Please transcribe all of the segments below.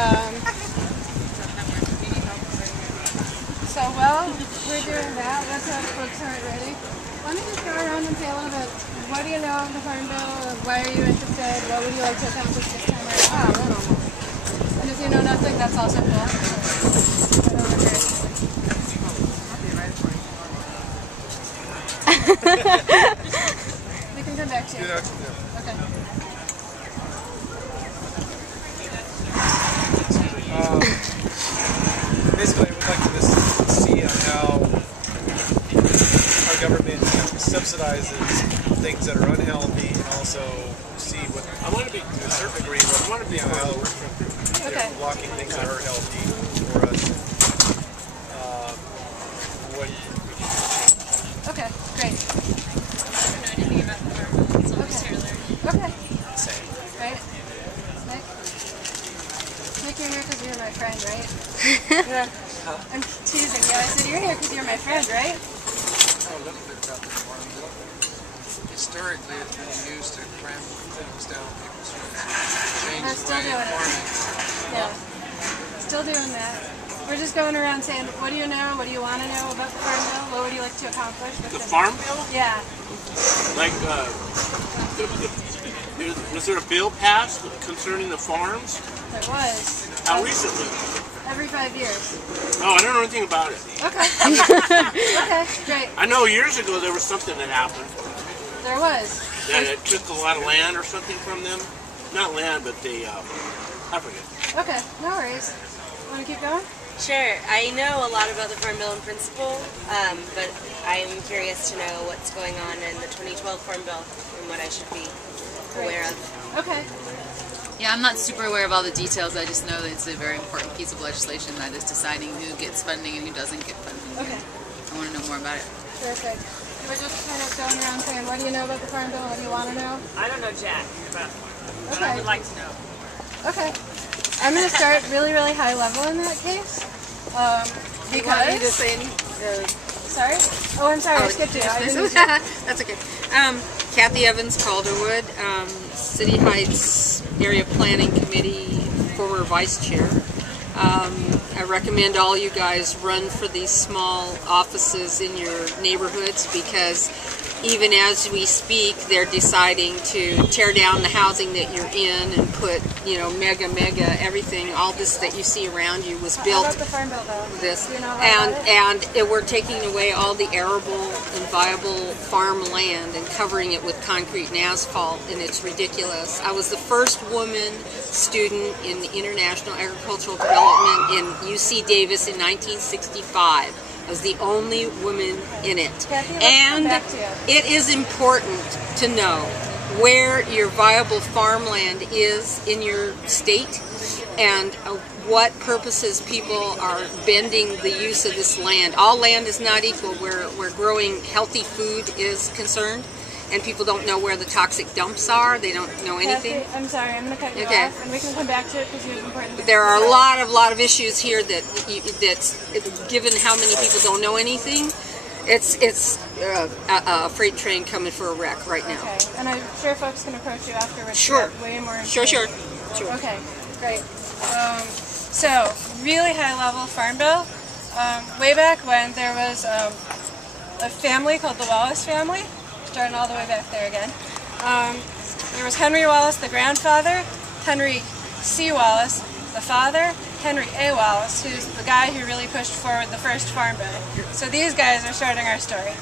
So while we're doing that, let's have folks who aren't ready. Let me just go around and say a little bit. What do you know of the Farm Bill? Why are you interested? What would you like to accomplish this time around? And if you know nothing, that's also cool. Right over here. We can come back to you. Okay. Basically, I would like to just see how our government subsidizes things that are unhealthy, and also see what I want to be to a certain degree. I want to be how they're blocking things that are healthy for us. Okay, great. I don't know anything about the Farm Bill, so I'm just here to learn. Okay. Same. Right? Nick? Nick, you're here because you're my friend, right? Yeah. I'm teasing you. I said you're here because you're my friend, right? I know a little bit about the Farm Bill. Historically, it's been used to cram things down people's throats. Change We're the still way doing it. farming. Yeah. Still doing that. We're just going around saying, what do you know? What do you want to know about the Farm Bill? What would you like to accomplish with The this? Farm Bill? Yeah. Like, was there a bill passed concerning the farms? It was. How recently? Every 5 years. Oh, I don't know anything about it. Okay. Okay, great. I know years ago there was something that happened. There was. That it took a lot of land or something from them. Not land, but they, I forget. Okay, no worries. Want to keep going? Sure. I know a lot about the Farm Bill in principle, but I'm curious to know what's going on in the 2012 Farm Bill and what I should be aware of. Okay. Yeah, I'm not super aware of all the details. I just know that it's a very important piece of legislation that is deciding who gets funding and who doesn't get funding. Okay. I want to know more about it. Perfect. We're just kind of going around saying, what do you know about the Farm Bill? What do you want to know? I don't know jack about it, but Okay. I would like to know. Okay. I'm going to start really, really high level in that case. You want me to Because... say any? Sorry? Oh, I'm sorry. I skipped you. I didn't That's okay. Kathy Evans Calderwood, City Heights Area Planning Committee, former vice chair. I recommend all you guys run for these small offices in your neighborhoods, because even as we speak, they're deciding to tear down the housing that you're in and put, you know, mega everything. All this that you see around you was How built. about the Farm Bill, though? This Do you know a lot about it? and we're taking away all the arable and viable farm land and covering it with concrete and asphalt, and it's ridiculous. I was the first woman student in International Agricultural Development in UC Davis in 1965. I was the only woman in it. Kathy, let's come And back to you. it is important to know where your viable farmland is in your state, and what purposes people are bending the use of this land. All land is not equal where growing healthy food is concerned, and people don't know where the toxic dumps are. They don't know anything. Kathy, I'm sorry. I'm going to cut you Okay. off, and we can come back to it because you have important things There to are say. a lot of issues here that's given how many people don't know anything. It's a freight train coming for a wreck right now. Okay, and I'm sure folks can approach you afterwards. to Sure. get way more Sure. information. Okay, great. So, really high level Farm Bill. Way back when there was a family called the Wallace family, starting all the way back there again. There was Henry Wallace, the grandfather, Henry C. Wallace, the father, Henry A. Wallace, who's the guy who really pushed forward the first Farm Bill. So these guys are starting our story.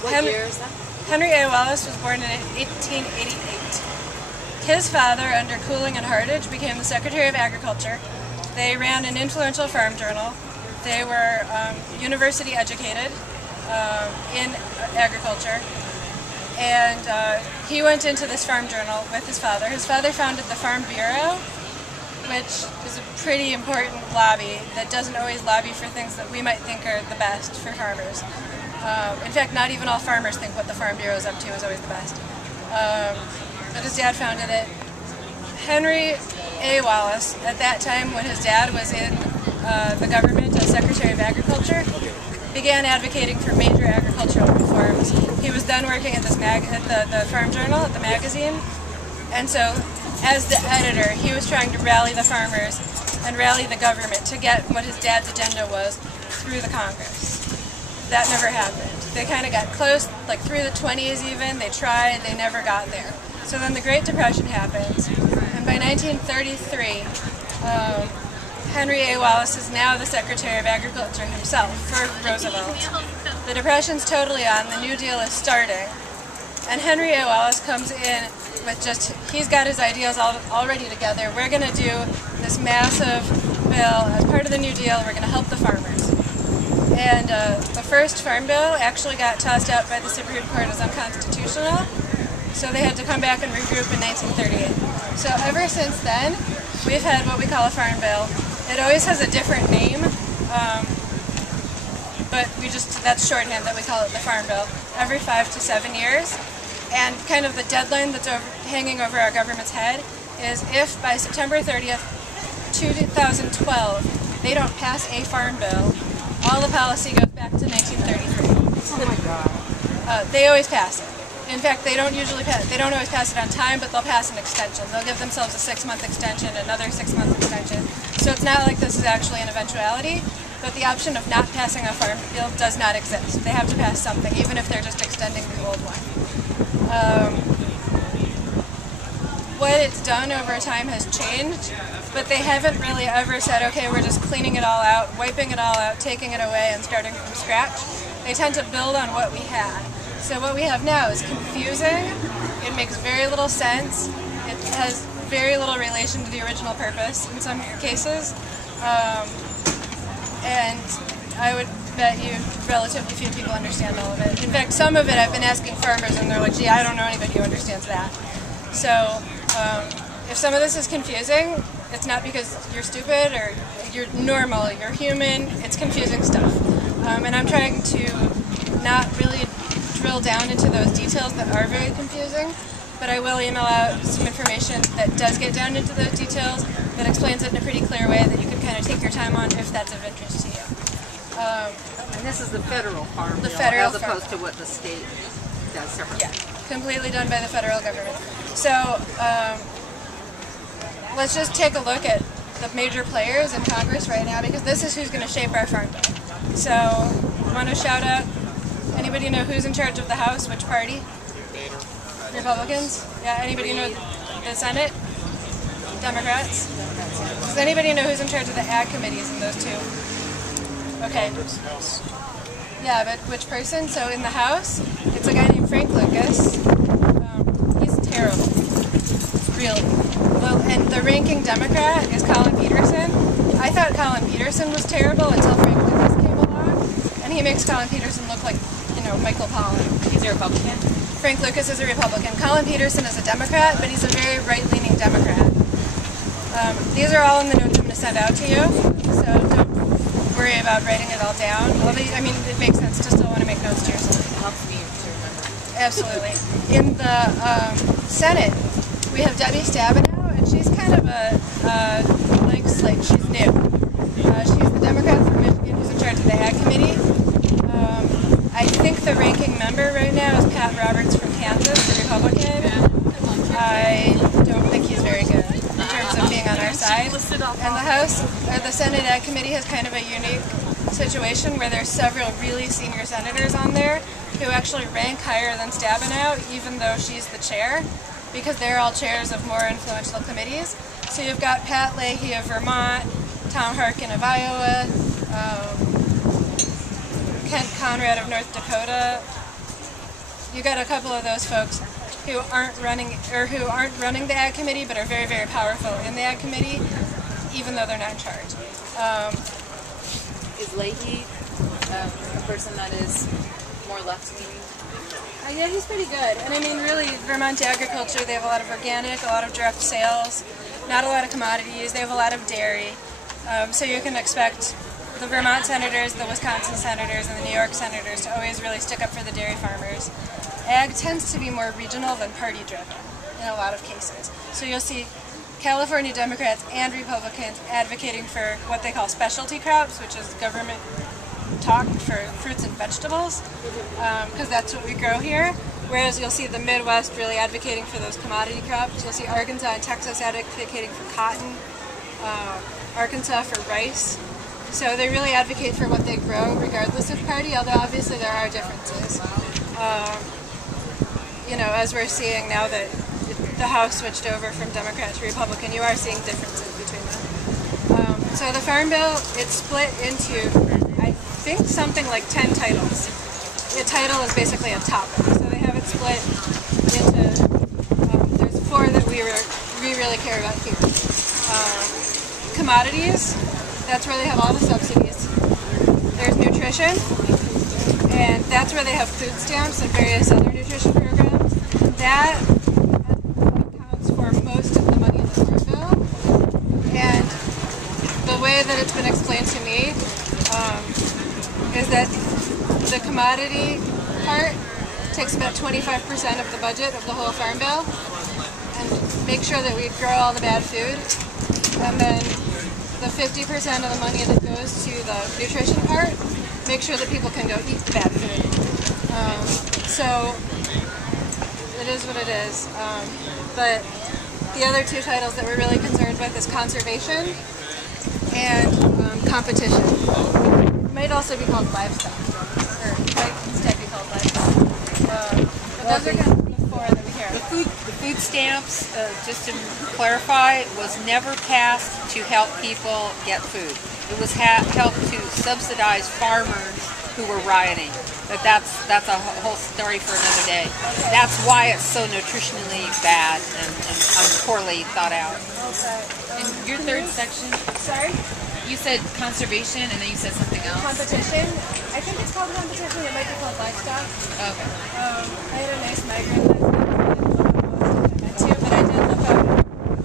What year is that? Henry A. Wallace was born in 1888. His father, under Cooling and Hardage, became the Secretary of Agriculture. They ran an influential farm journal. They were university educated in agriculture. And he went into this farm journal with his father. His father founded the Farm Bureau, which is a pretty important lobby that doesn't always lobby for things that we might think are the best for farmers. In fact, not even all farmers think what the Farm Bureau is up to is always the best. But his dad founded it. Henry A. Wallace, at that time when his dad was in the government as Secretary of Agriculture, began advocating for major agricultural reforms. He was then working at this the Farm Journal, at the magazine, and so as the editor, he was trying to rally the farmers and rally the government to get what his dad's agenda was through the Congress. That never happened. They kind of got close, like through the 20s even. They tried, they never got there. So then the Great Depression happens, and by 1933, Henry A. Wallace is now the Secretary of Agriculture himself for Roosevelt. The Depression's totally on, the New Deal is starting, and Henry A. Wallace comes in with he's got his ideas already together. We're going to do this massive bill as part of the New Deal. We're going to help the farmers. And the first farm bill actually got tossed out by the Supreme Court as unconstitutional, so they had to come back and regroup in 1938. So ever since then, we've had what we call a farm bill. It always has a different name, but that's shorthand that we call it the farm bill, every 5 to 7 years. And kind of the deadline that's hanging over our government's head is if by September 30th, 2012, they don't pass a farm bill, all the policy goes back to 1933. Oh my God. They always pass it. In fact, they don't always pass it on time, but they'll pass an extension. They'll give themselves a 6-month extension, another 6-month extension. So it's not like this is actually an eventuality, but the option of not passing a farm bill does not exist. They have to pass something, even if they're just extending the old one. What it's done over time has changed, but they haven't really ever said, okay, we're just cleaning it all out, wiping it all out, taking it away, and starting from scratch. They tend to build on what we had. So what we have now is confusing, it makes very little sense, it has very little relation to the original purpose in some cases, and I would bet you relatively few people understand all of it. In fact, some of it I've been asking farmers and they're like, gee, I don't know anybody who understands that. So if some of this is confusing, it's not because you're stupid or you're normal, you're human, it's confusing stuff. And I'm trying to not really drill down into those details that are very confusing, but I will email out some information that does get down into those details, that explains it in a pretty clear way that you can kind of take your time on if that's of interest to you. And this is the federal farm bill, federal as opposed to what the state does separately. Yeah, completely done by the federal government. So let's just take a look at the major players in Congress right now, because this is who's going to shape our farm bill. So I want to shout out, anybody know who's in charge of the House, which party? Republicans? Yeah, anybody know the Senate? Democrats? Does anybody know who's in charge of the ag committees in those two? Okay. Yeah, but which person? So in the House, it's a guy named Frank Lucas. He's terrible. Really. Well, and the ranking Democrat is Collin Peterson. I thought Collin Peterson was terrible until Frank Lucas came along, and he makes Collin Peterson look like, Michael Pollan. He's a Republican? Frank Lucas is a Republican. Collin Peterson is a Democrat, but he's a very right-leaning Democrat. These are all in the notes I'm going to send out to you, so don't worry about writing it all down. I mean, it makes sense to still want to make notes to yourself. It helps me to remember. Absolutely. In the Senate, we have Debbie Stabenow, and she's kind of a blank slate. She's new. She's the Democrat from Michigan who's in charge of the Ag Committee. I think the ranking member right now is Pat Roberts from Kansas, the Republican. I don't think he's very good in terms of being on our side. And the Senate Ag Committee has kind of a unique situation where there's several really senior senators on there who actually rank higher than Stabenow, even though she's the chair, because they're all chairs of more influential committees. So you've got Pat Leahy of Vermont, Tom Harkin of Iowa, Kent Conrad of North Dakota. You got a couple of those folks who aren't running the Ag Committee, but are very, very powerful in the Ag Committee, even though they're not in charge. Is Leahy a person that is more left-leaning? Yeah, he's pretty good. And I mean, really, Vermont agriculture, they have a lot of organic, a lot of direct sales, not a lot of commodities, they have a lot of dairy. So you can expect the Vermont senators, the Wisconsin senators, and the New York senators to always really stick up for the dairy farmers. Ag tends to be more regional than party-driven in a lot of cases. So you'll see California Democrats and Republicans advocating for what they call specialty crops, which is government talk for fruits and vegetables, because that's what we grow here. Whereas you'll see the Midwest really advocating for those commodity crops. You'll see Arkansas and Texas advocating for cotton, Arkansas for rice. So they really advocate for what they grow regardless of party, although obviously there are differences. You know, as we're seeing now that the House switched over from Democrat to Republican, you are seeing differences between them. So the Farm Bill, it's split into, I think, something like 10 titles. A title is basically a topic. So they have it split into, there's 4 that we really care about here. Commodities, that's where they have all the subsidies. There's nutrition, and that's where they have food stamps and various other nutrition programs. That accounts for most of the money in the Farm Bill. And the way that it's been explained to me is that the commodity part takes about 25% of the budget of the whole Farm Bill, and make sure that we grow all the bad food. And then the 50% of the money that goes to the nutrition part, make sure that people can go eat the bad food. So it is what it is. But the other 2 titles that we're really concerned with is conservation and competition. It might also be called livestock, or might instead be called livestock. But those are kind of the 4 that we hear. The food stamps, just to clarify, was never passed to help people get food. It was helped to subsidize farmers who were rioting. But that's a whole story for another day. That's why it's so nutritionally bad and poorly thought out. Okay. In your third section, Sorry? you said conservation, and then you said something else. Competition. I think it's called competition. It might be called livestock. Okay. I had a nice migraine last night, too, but I did look up.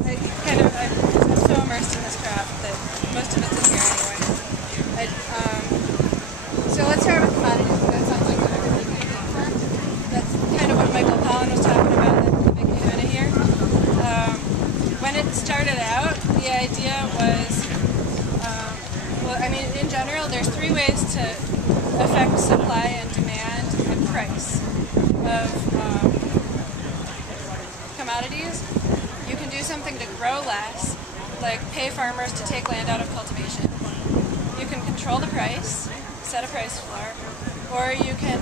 I'm so immersed in this craft that most of it's in here anyway. So let's start with commodities. That sounds like what everybody's going to eat for. That's kind of what Michael Pollan was talking about at the big kahuna here. When it started out, the idea was, well, I mean, in general, there's 3 ways to affect supply and demand and price of commodities. You can do something to grow less, like pay farmers to take land out of cultivation. You can control the price, set a price floor, or you can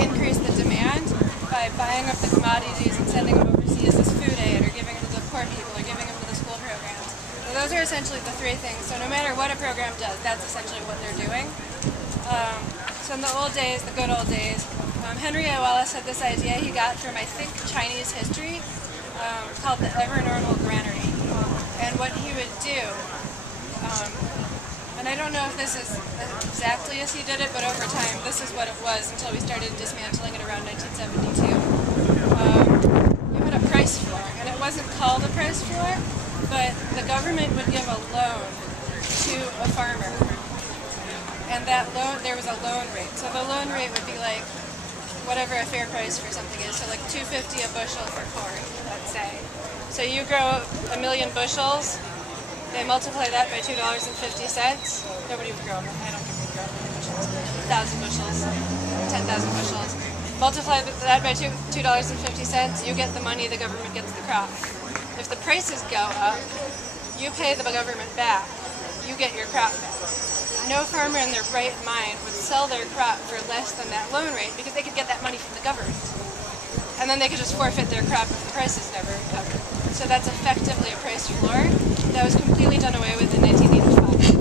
increase the demand by buying up the commodities and sending them overseas as food aid, or giving them to the poor people, or giving them to the school programs. So those are essentially the 3 things. So no matter what a program does, that's essentially what they're doing. So in the old days, the good old days, Henry A. Wallace had this idea he got from, I think, Chinese history, called the ever-normal granary. And what he would do, and I don't know if this is exactly as he did it, but over time, this is what it was until we started dismantling it around 1972. You had a price floor, and it wasn't called a price floor, but the government would give a loan to a farmer. And that loan, there was a loan rate. So the loan rate would be like whatever a fair price for something is. So like $2.50 a bushel for corn, let's say. So you grow 1 million bushels. They multiply that by $2.50. Nobody would grow them. I don't think we'd grow 1,000 bushels, 10,000 bushels. Multiply that by $2.50. You get the money. The government gets the crop. If the prices go up, you pay the government back. You get your crop back. No farmer in their right mind would sell their crop for less than that loan rate because they could get that money from the government. And then they could just forfeit their crop if the price is never recovered. So that's effectively a price floor that was completely done away with in 1985.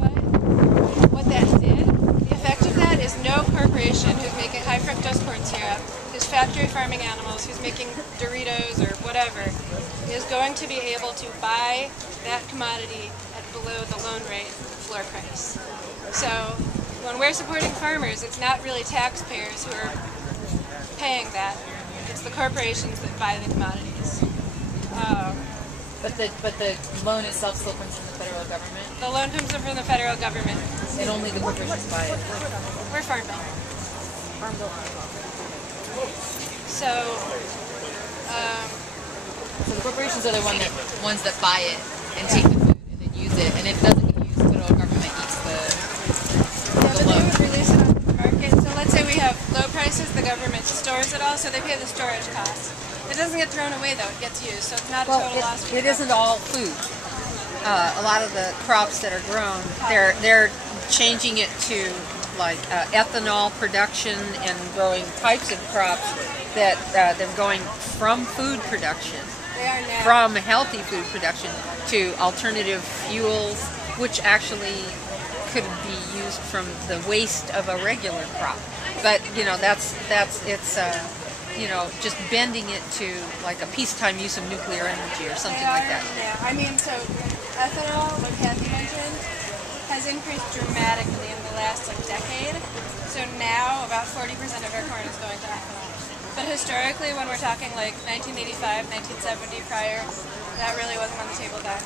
But what that did, the effect of that is no corporation who's making high fructose corn syrup, who's factory farming animals, who's making Doritos or whatever, is going to be able to buy that commodity at below the loan rate floor price. So when we're supporting farmers, it's not really taxpayers who are paying that. It's the corporations that buy the commodities. But the loan itself still comes from the federal government? The loan comes from the federal government. And only the corporations buy it? We're Farm Bill. Farm Bill. So the corporations are the ones that buy it and take the food and then use it. And if it doesn't get used, the federal government eats the but they would release it on the market. So let's say we have low price prices, the government stores it all, so they pay the storage costs. It doesn't get thrown away though, it gets used, so it's not a total loss for the it isn't all food. A lot of the crops that are grown, they're changing it to like ethanol production and growing types of crops that they're going from food production, They are now. from healthy food production to alternative fuels, which actually could be used from the waste of a regular crop. But you know, you know, just bending it to like a peacetime use of nuclear energy or something like that. Yeah, I mean, so ethanol, like Kathy mentioned, has increased dramatically in the last like decade. So now about 40% of our corn is going to ethanol. But historically, when we're talking like 1985, 1970 prior, that really wasn't on the table then.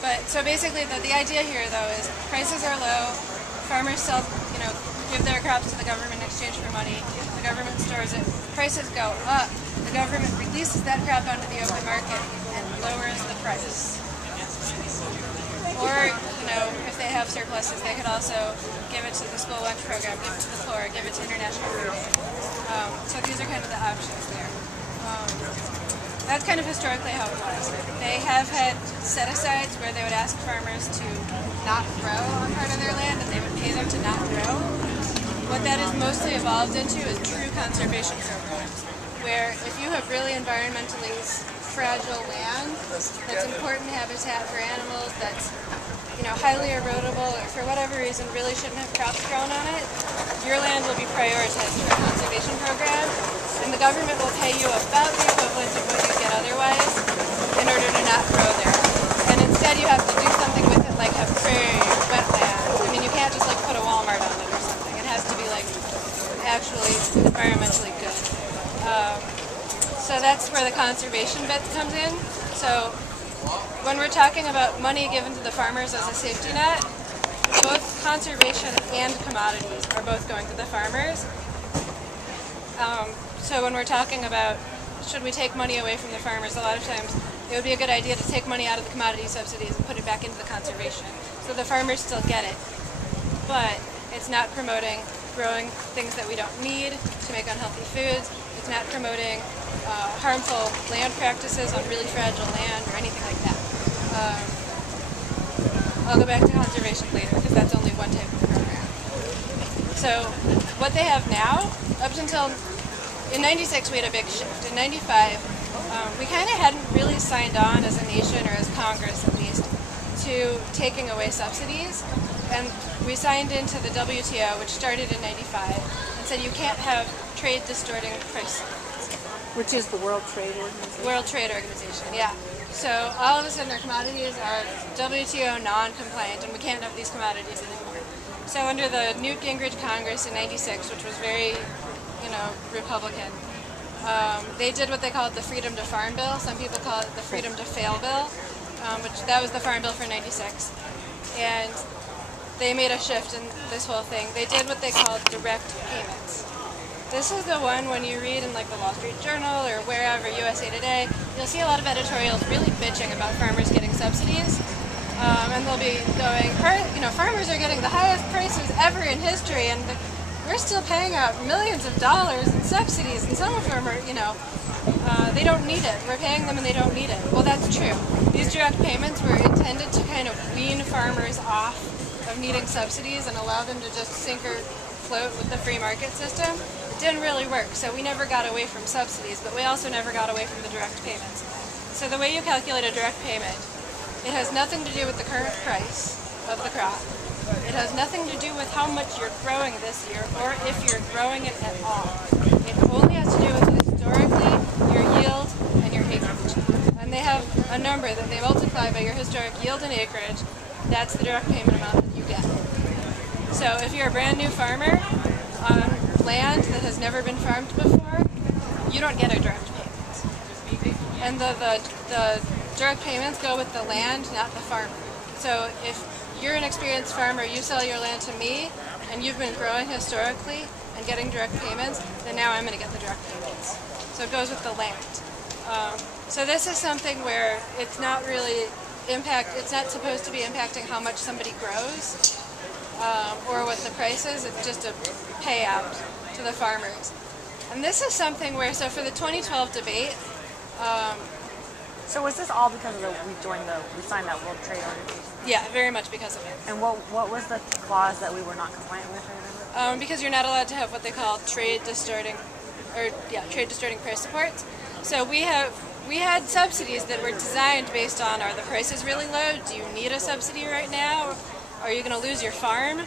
But so basically, the idea here though is prices are low. Farmers sell, you know, give their crops to the government in exchange for money. The government stores it. Prices go up. The government releases that crop onto the open market and lowers the price. Or, you know, if they have surpluses, they could also give it to the school lunch program, give it to the poor, give it to International Food Aid. So these are kind of the options there. That's kind of historically how it was. They have had set-asides where they would ask farmers to not grow on part of their land, and they would pay them to not grow. What that has mostly evolved into is true conservation programs, where if you have really environmentally fragile land, that's important habitat for animals, that's, you know, highly erodible, or for whatever reason really shouldn't have crops grown on it, your land will be prioritized for a conservation program, and the government will pay you about the equivalent of what you get otherwise in order to not grow there. And instead you have to do something with it, like have prairie or wetlands. I mean, you can't just like put a Walmart on it or something. It has to be like actually environmentally good. So that's where the conservation bit comes in. So when we're talking about money given to the farmers as a safety net, both conservation and commodities are both going to the farmers. So when we're talking about should we take money away from the farmers, a lot of times it would be a good idea to take money out of the commodity subsidies and put it back into the conservation. So the farmers still get it, but it's not promoting growing things that we don't need to make unhealthy foods. It's not promoting harmful land practices on really fragile land or anything like that. I'll go back to conservation later because that's only one type of program. So what they have now, up until in 96 we had a big shift. In 95 we kind of hadn't really signed on as a nation, or as Congress at least, to taking away subsidies. And we signed into the WTO, which started in 95, and said you can't have trade distorting price signals. Which is the World Trade Organization. World Trade Organization, yeah. So all of a sudden our commodities are WTO non-compliant, and we can't have these commodities anymore. So under the Newt Gingrich Congress in 96, which was very, you know, Republican, they did what they called the Freedom to Farm Bill. Some people call it the Freedom to Fail Bill, which that was the Farm Bill for 96. And they made a shift in this whole thing. They did what they called direct payments. This is the one when you read in like the Wall Street Journal or wherever, USA Today, you'll see a lot of editorials really bitching about farmers getting subsidies. And they'll be going, you know, farmers are getting the highest prices ever in history, and we're still paying out millions of dollars in subsidies, and some of them are, you know, they don't need it. We're paying them and they don't need it. Well, that's true. These direct payments were intended to kind of wean farmers off of needing subsidies and allow them to just sink or float with the free market system. It didn't really work, so we never got away from subsidies, but we also never got away from the direct payments. So the way you calculate a direct payment, it has nothing to do with the current price of the crop. It has nothing to do with how much you're growing this year, or if you're growing it at all. It only has to do with historically your yield and your acreage. And they have a number that they multiply by your historic yield and acreage. That's the direct payment amount that you get. So if you're a brand new farmer on land that has never been farmed before, you don't get a direct payment. And the direct payments go with the land, not the farmer. So if you're an experienced farmer, you sell your land to me, and you've been growing historically and getting direct payments, then now I'm going to get the direct payments. So it goes with the land. So this is something where it's not really it's not supposed to be impacting how much somebody grows or what the price is. It's just a payout to the farmers. And this is something where, so for the 2012 debate, So was this all because of we signed that World Trade Organization? yeah, very much because of it. And what was the clause that we were not compliant with? I remember? Because you're not allowed to have what they call trade distorting price supports. So we had subsidies that were designed based on, are the prices really low? Do you need a subsidy right now? Are you going to lose your farm?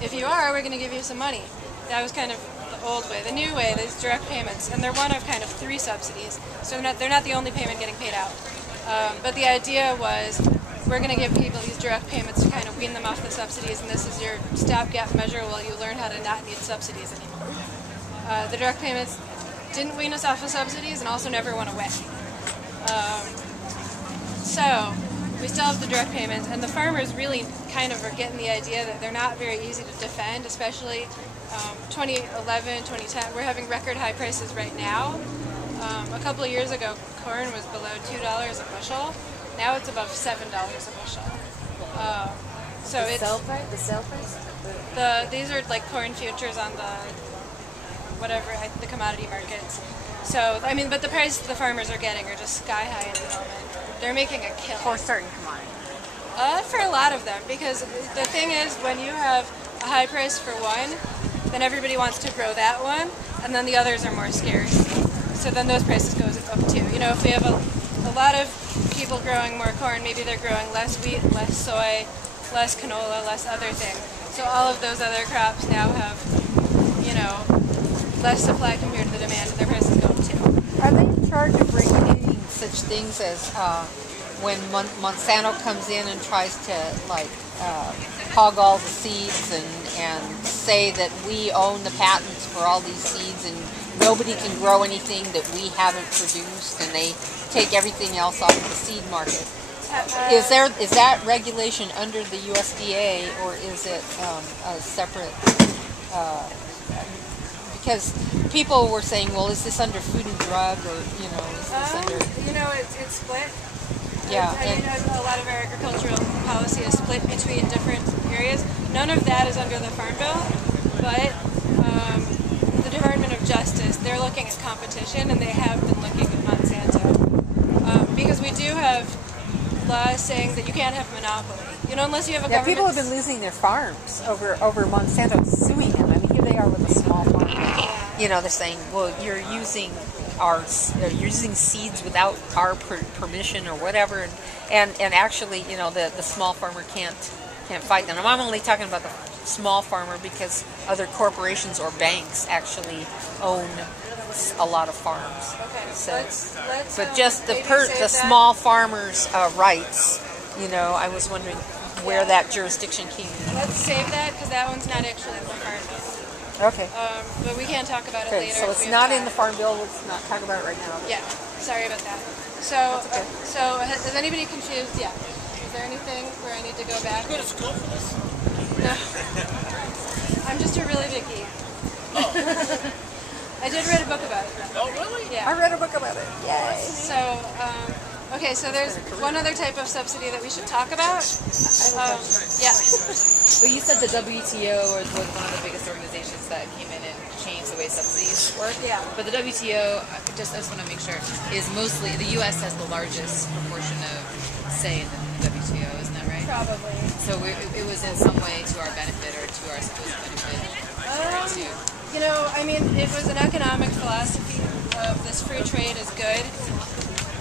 If you are, we're going to give you some money. That was kind of the old way. The new way, there's direct payments, and they're one of kind of 3 subsidies. So they're not the only payment getting paid out. But the idea was, we're going to give people these direct payments to kind of wean them off the subsidies, and this is your stopgap measure while you learn how to not need subsidies anymore. The direct payments didn't wean us off of subsidies and also never went away. So we still have the direct payments, and the farmers really kind of are getting the idea that they're not very easy to defend, especially 2011, 2010. We're having record high prices right now. A couple of years ago, corn was below $2 a bushel. Now it's above $7 a bushel. So The it's sale price? these are like corn futures on the commodity markets. So I mean, but the price the farmers are getting are just sky high at the moment. They're making a kill. For certain commodities. For a lot of them, because the thing is, when you have a high price for one, then everybody wants to grow that one, and then the others are more scarce. So then those prices goes up too. You know, if we have a lot of people growing more corn, maybe they're growing less wheat, less soy, less canola, less other things. So all of those other crops now have, you know, less supply compared to the demand, and their prices go up too. Are they in charge of regulating such things as when Monsanto comes in and tries to hog all the seeds and say that we own the patents for all these seeds and nobody can grow anything that we haven't produced, and they take everything else off the seed market? Is that regulation under the USDA, or is it a separate? Because people were saying, well, is this under Food and Drug, or is this under? You know, it's split. Yeah. I mean, a lot of our agricultural policy is split between different areas. None of that is under the Farm Bill, but the Department of Justice, they're looking at competition, and they have been looking at Monsanto. Because we do have laws saying that you can't have monopoly. You know, unless you have a government. People have been losing their farms over Monsanto suing them. I mean, here they are with a small farm. You know, they're saying, well, you're using seeds without our permission or whatever, and actually, you know, the small farmer can't fight them. I'm only talking about the small farmer because other corporations or banks actually own a lot of farms. Okay, so let's but just the small farmers' rights. You know, I was wondering where that jurisdiction came in. Let's save that, because that one's not actually in the Farm Bill. Okay. But we can talk about it Okay, later. so it's not in the Farm Bill. Let's not talk about it right now. Yeah, sorry about that. So, okay. So is anybody confused? Yeah. Is there anything where I need to go back? Go to school for this? No. I'm just a really big geek. I did read a book about it, though. Oh, really? Yeah. I read a book about it. Yay. So, okay, so there's one other type of subsidy that we should talk about. Yeah. But you said the WTO was one of the biggest organizations that came in and changed the way subsidies work. Yeah. But the WTO, I just want to make sure, is mostly, the U.S. has the largest proportion of say in the WTO, isn't that right? Probably. So it was in some way to our benefit or to our supposed benefit too. You know, I mean, it was an economic philosophy of this free trade is good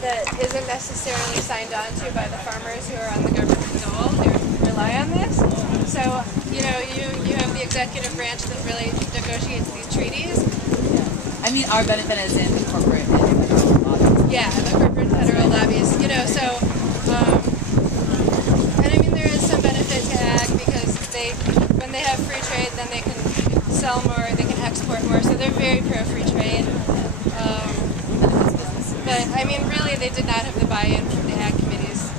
that isn't necessarily signed on to by the farmers who are on the government dole who rely on this. So, you know, you have the executive branch that really negotiates these treaties. I mean, our benefit is in the corporate and federal lobbies. Yeah, the corporate federal lobbies. You know, so, and I mean, there is some benefit to ag because when they have free trade, then they can sell more, they can export more, so they're very pro-free trade. But, I mean, really, they did not have the buy-in from the ag committees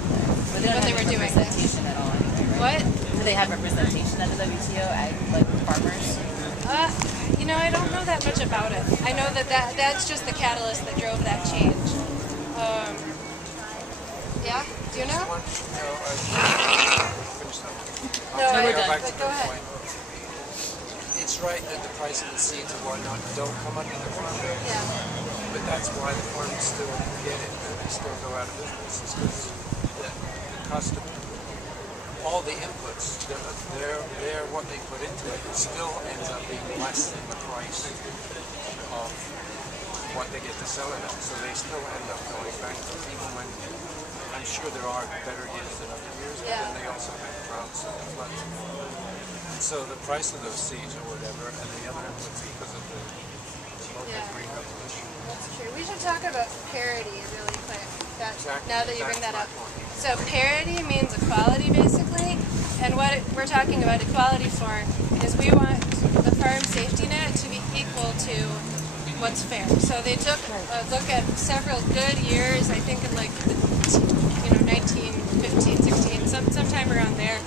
when they were doing this. At all, anyway, right? What? Do they have representation at the WTO, like farmers? You know, I don't know that much about it. I know that's just the catalyst that drove that change. Yeah? Do you know? No, No, we're done. But go ahead. It's It's right that the price of the seeds and whatnot don't come under the farm bill. Yeah. But that's why the farmers still get it and they still go out of business. It's because the cost of all the inputs, they're what they put into it, still ends up being less than the price of what they get to sell it at. So they still end up going bankrupt, even when I'm sure there are better years than other years, but then they also have droughts and floods. And so the price of those seeds or whatever, and the other inputs because of the local green revolution. That's true. We should talk about parity really quick. Exactly. Now that you bring that up. Point. So parity means equality basically, and what we're talking about equality for is we want the farm safety net to be equal to what's fair. So they took a look at several good years, I think in like the 1915, 16, sometime around there.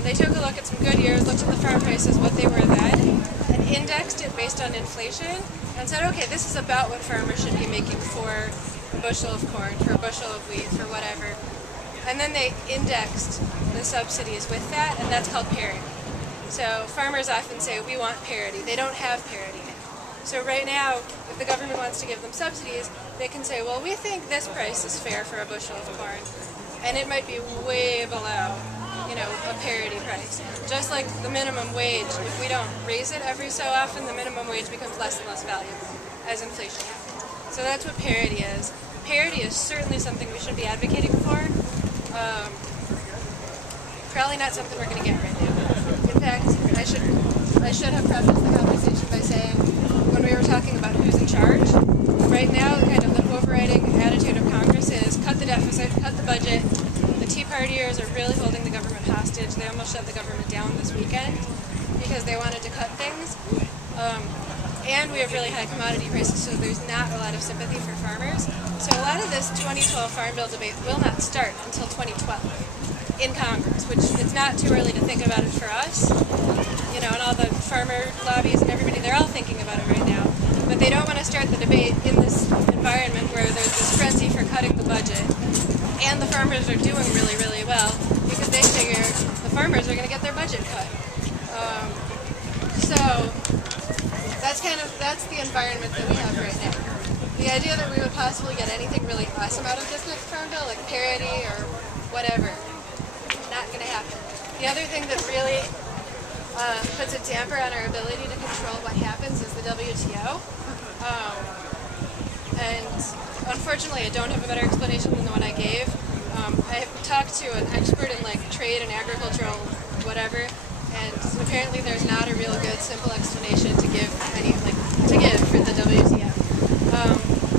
They took a look at some good years, looked at the farm prices, what they were then, and indexed it based on inflation, and said, okay, this is about what farmers should be making for a bushel of corn, for a bushel of wheat, for whatever. And then they indexed the subsidies with that, and that's called parity. So farmers often say, we want parity. They don't have parity. So right now, if the government wants to give them subsidies, they can say, well, we think this price is fair for a bushel of corn, and it might be way below, a parity price. Just like the minimum wage, if we don't raise it every so often, the minimum wage becomes less and less valuable as inflation happens. So that's what parity is. Parity is certainly something we should be advocating for. Probably not something we're going to get right now. In fact, I should have prefaced the conversation by saying, when we were talking about who's in charge, right now kind of the overriding attitude of Congress is cut the deficit, cut the budget. The Tea Partiers are really holding the government hostage. They almost shut the government down this weekend because they wanted to cut things. And we have really high commodity prices, so there's not a lot of sympathy for farmers. So a lot of this 2012 Farm Bill debate will not start until 2012 in Congress, which it's not too early to think about it for us. And all the farmer lobbies and everybody, they're all thinking about it right now. But they don't want to start the debate in this environment where there's this frenzy for cutting the budget. And the farmers are doing really, really well because they figure the farmers are going to get their budget cut. So that's the environment that we have right now. The idea that we would possibly get anything really awesome out of this next Farm Bill, like parity or whatever, not going to happen. The other thing that really puts a damper on our ability to control what happens is the WTO. And unfortunately, I don't have a better explanation than the one I gave. I talked to an expert in trade and agricultural whatever, and apparently there's not a real good simple explanation to give for the WTO.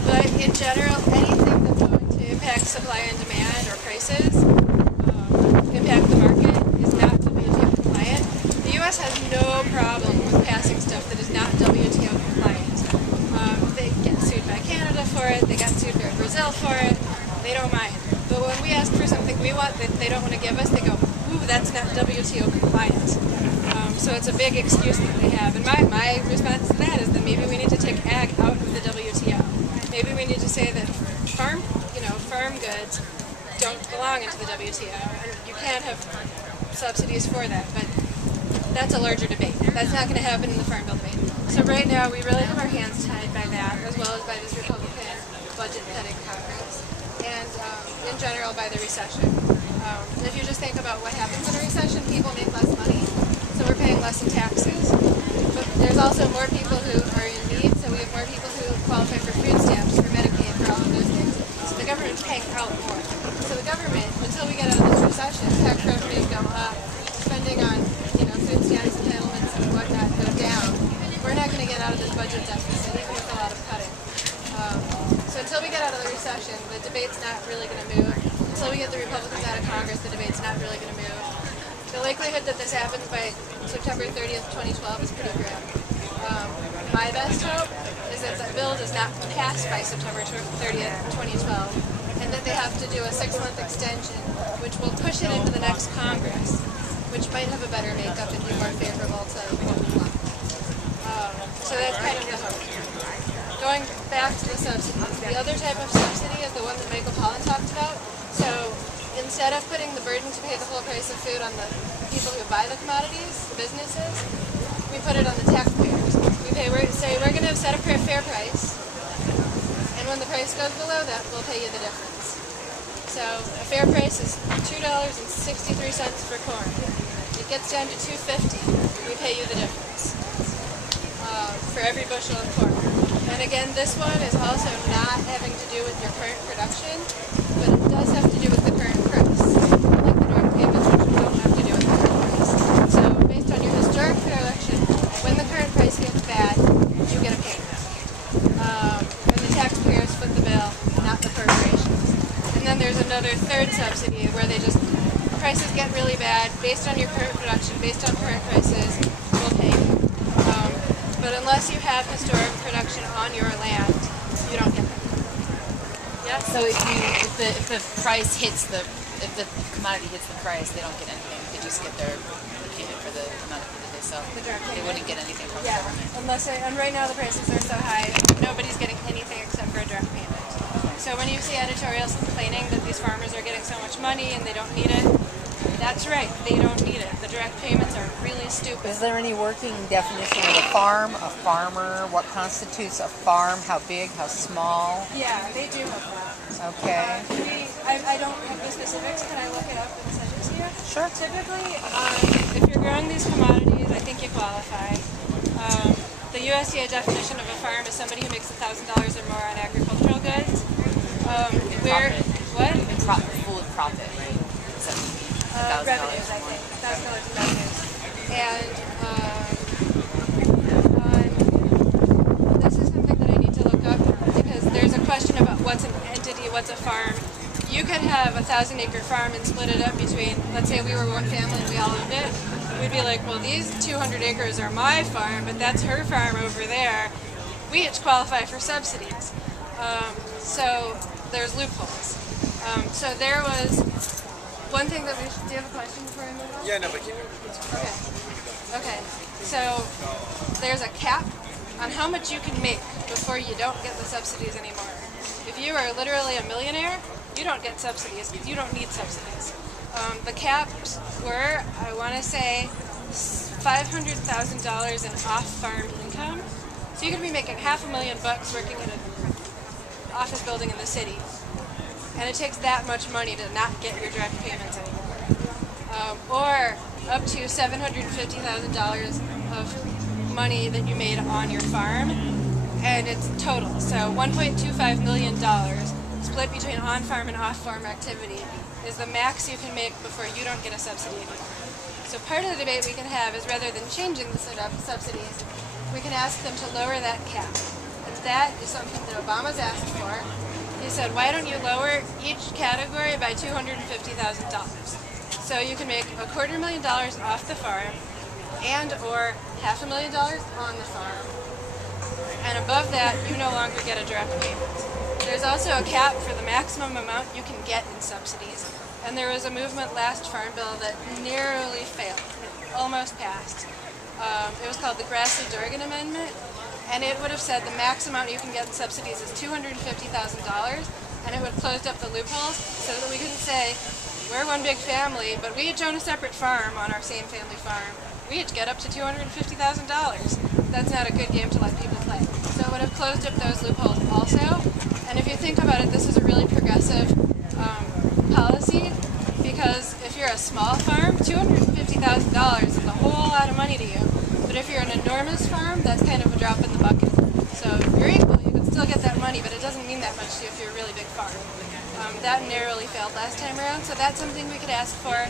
But in general, anything that's going to impact supply and demand or prices, impact the market, is not WTO compliant. The U.S. has no problem with passing stuff that is not WTO compliant. They get sued by Canada for it, they got sued by Brazil for it, they don't mind. But when we ask for something we want that they don't want to give us, they go, ooh, that's not WTO compliant. So it's a big excuse that they have. And my response to that is that maybe we need to take ag out of the WTO. Maybe we need to say that farm goods don't belong into the WTO. And you can't have subsidies for that, but that's a larger debate. That's not going to happen in the Farm Bill debate. So right now we really have our hands tied by that, as well as by this Republican budget-cutting Congress, and in general by the recession. If you just think about what happens in a recession, people make less money, so we're paying less in taxes. But there's also more people who are in need, so we have more people who qualify for food stamps, for Medicaid, for all of those things. So the government's paying out more. So the government, until we get out of this recession, tax revenues go up, spending on food stamps, entitlements, and whatnot go down. We're not going to get out of this budget deficit, even with a lot of cutting. So until we get out of the recession, the debate's not really going to move. Until we get the Republicans out of Congress, the debate's not really going to move. The likelihood that this happens by September 30th, 2012 is pretty grim. My best hope is that the bill does not pass by September 30th, 2012, and that they have to do a 6-month extension, which will push it into the next Congress, which might have a better makeup and be more favorable to what we want. So that's kind of the hope. Going back to the subsidies, the other type of subsidy is the one that Michael Pollan talked about. So instead of putting the burden to pay the full price of food on the people who buy the commodities, the businesses, we we put it on the taxpayers. We say we're going to set a fair price, and when the price goes below that, we'll pay you the difference. So a fair price is $2.63 for corn. It gets down to $2.50. We pay you the difference for every bushel of corn. And again, this one is also not having to do with your current production, but it does have to do with the current price. Like the direct payments, which don't have to do with the current price. So based on your historic production, when the current price gets bad, you get a payment. And the taxpayers foot the bill, not the corporations. And then there's another third subsidy where they just, prices get really bad, based on your current production, based on current prices, we'll pay you. But unless you have historic production on your land, you don't get that. Yeah. So if the price hits if the commodity hits the price, they don't get anything. They just get their payment for the amount that they sell. The direct payment. They wouldn't get anything from the government. And right now the prices are so high, nobody's getting anything except for a direct payment. So when you see editorials complaining that these farmers are getting so much money and they don't need it, that's right, they don't need it. The direct payments are really stupid. Is there any working definition of a farm, a farmer? What constitutes a farm? How big? How small? Yeah, they do have that. Okay. I don't have the specifics. Can I look it up and send it to you? Sure. Typically, if you're growing these commodities, I think you qualify. The USDA definition of a farm is somebody who makes $1,000 or more on agricultural goods. What? Full of profit, right? Revenues, I think. $1,000 in revenues. And this is something that I need to look up because there's a question about what's an entity, what's a farm. You could have a 1,000-acre farm and split it up between, let's say we were one family and we all owned it. We'd be like, well, these 200 acres are my farm, but that's her farm over there. We each qualify for subsidies. So there's loopholes. So there was one thing that we should, do you have a question before I move on? Yeah, no, but keep it. Okay. So there's a cap on how much you can make before you don't get the subsidies anymore. If you are literally a millionaire, you don't get subsidies because you don't need subsidies. The caps were, I want to say, $500,000 in off-farm income. So you could be making $500,000 working in an office building in the city. And it takes that much money to not get your direct payments anymore. Or up to $750,000 of money that you made on your farm, and it's total. So $1.25 million split between on-farm and off-farm activity is the max you can make before you don't get a subsidy anymore. So part of the debate we can have is rather than changing the subsidies, we can ask them to lower that cap. And that is something that Obama's asked for. He said, why don't you lower each category by $250,000? So you can make $250,000 off the farm and or $500,000 on the farm. And above that, you no longer get a direct payment. There's also a cap for the maximum amount you can get in subsidies. And there was a movement last Farm Bill that narrowly failed. It almost passed. It was called the Grassley-Durgan Amendment. And it would have said the max amount you can get in subsidies is $250,000. And it would have closed up the loopholes so that we couldn't say, we're one big family, but we each own a separate farm on our same family farm. We each get up to $250,000. That's not a good game to let people play. So it would have closed up those loopholes also. And if you think about it, this is a really progressive policy, because if you're a small farm, $250,000 is a whole lot of money to you. But if you're an enormous farm, that's kind of a drop in the bucket. So if you're equal, you can still get that money, but it doesn't mean that much to you if you're a really big farm. That narrowly failed last time around, so that's something we could ask for.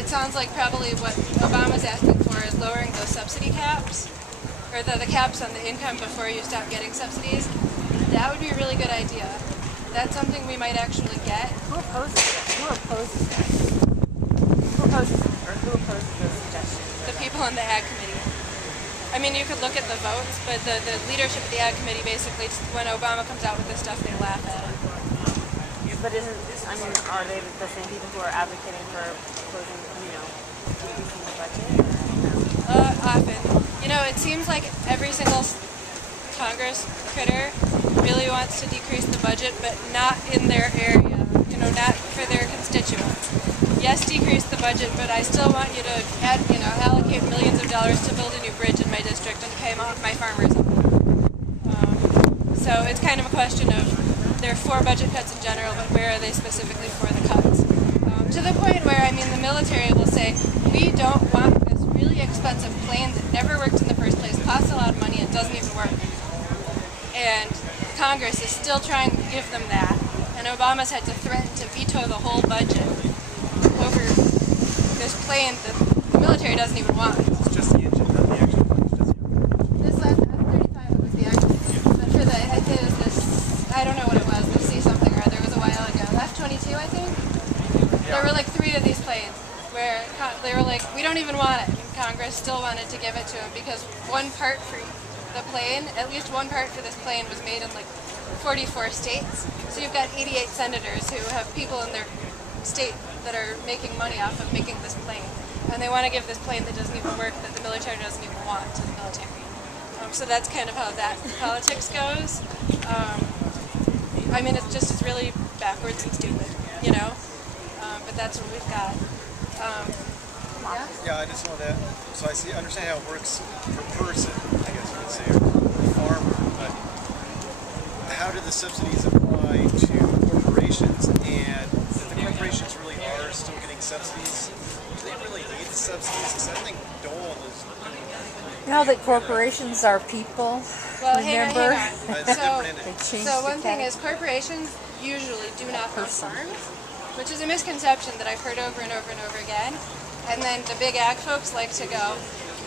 It sounds like probably what Obama's asking for is lowering those subsidy caps, or the caps on the income before you stop getting subsidies. That would be a really good idea. That's something we might actually get. Who opposes it? Who opposes it? Who opposes it? Or who opposes those suggestions? The people on the Ag Committee. I mean, you could look at the votes, but the leadership of the Ag Committee basically, when Obama comes out with this stuff, they laugh at it. But are they the same people who are advocating for closing, decreasing the budget? Often. It seems like every single Congress critter really wants to decrease the budget, but not in their area, not for their constituents. yes, decrease the budget, but I still want you to allocate millions of dollars to build a new bridge in my district and pay my farmers. So it's kind of a question of there are 4 budget cuts in general, but where are they specifically for the cuts? To the point where, I mean, the military will say, we don't want this really expensive plane that never worked in the first place, costs a lot of money, and doesn't even work. And Congress is still trying to give them that. And Obama's had to threaten to veto the whole budget over this plane that the military doesn't even want. It's just the engine, not the actual plane. It's just the engine. This last F-35 was the actual. But for the, I think it was this, I don't know what it was, the C something or other, it was a while ago. F-22, I think? Yeah. There were like 3 of these planes where they were like, we don't even want it. And Congress still wanted to give it to them because one part for the plane, at least one part for this plane was made in like 44 states. So you've got 88 senators who have people in their state that are making money off of making this plane. And they want to give this plane that doesn't even work, that the military doesn't even want, to the military. So that's kind of how that politics goes. I mean, it's really backwards and stupid, you know? But that's what we've got. Yeah, I just want to, so I understand how it works per person, I guess you could say, or per farmer, but how do the subsidies apply to corporations, and if the corporations really are still getting subsidies, do they really need the subsidies? Because I think Dole is... Now that corporations are people, well, remember? Hang on. So one thing is corporations usually do not own farms, which is a misconception that I've heard over and over and over again. And then the big ag folks like to go,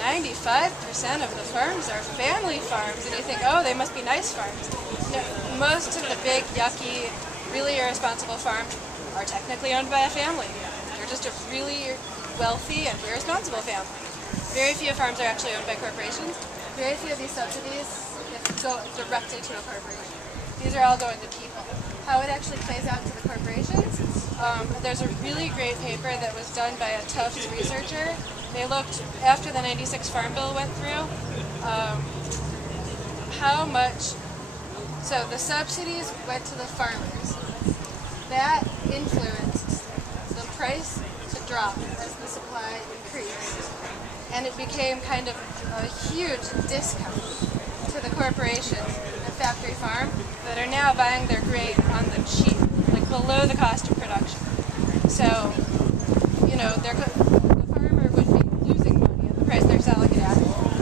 95% of the farms are family farms, and you think, oh, they must be nice farms. No, most of the big, yucky, really irresponsible farms are technically owned by a family. They're just a really wealthy and irresponsible family. Very few farms are actually owned by corporations. Very few of these subsidies go directly to a corporation. These are all going to people. How it actually plays out to the corporations, there's a really great paper that was done by a Tufts researcher. They looked, after the 96 Farm Bill went through, how much, so the subsidies went to the farmers. That influenced the price to drop as the supply increased. And it became kind of a huge discount to the corporations at Factory Farm that are now buying their grain on the cheap, like below the cost of production. So, you know, the farmer would be losing money at the price they're selling it at,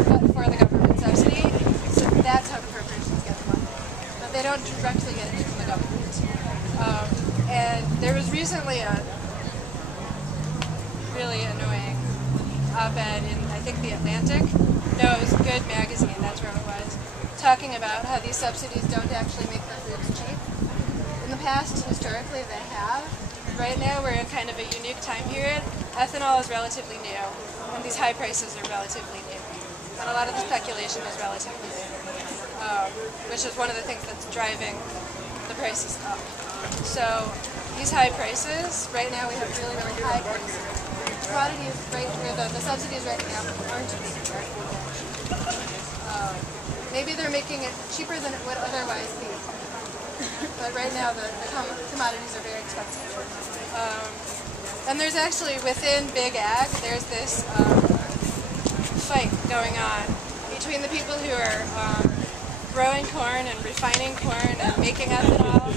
but for the government subsidy. So that's how the corporations get the money. But they don't directly get it from the government. And there was recently a really annoying op-ed in, I think, The Atlantic. No, it was Good Magazine, that's where it was, talking about how these subsidies don't actually make the foods cheap. In the past, historically, they have. Right now, we're in kind of a unique time period. Ethanol is relatively new, and these high prices are relatively new. And a lot of the speculation is relatively new, which is one of the things that's driving the prices up. So these high prices, right now we have really, really high prices. Commodities right where the subsidies right now aren't making very much. Maybe they're making it cheaper than it would otherwise be. But right now the commodities are very expensive. And there's actually, within Big Ag, there's this fight going on between the people who are growing corn and refining corn and making ethanol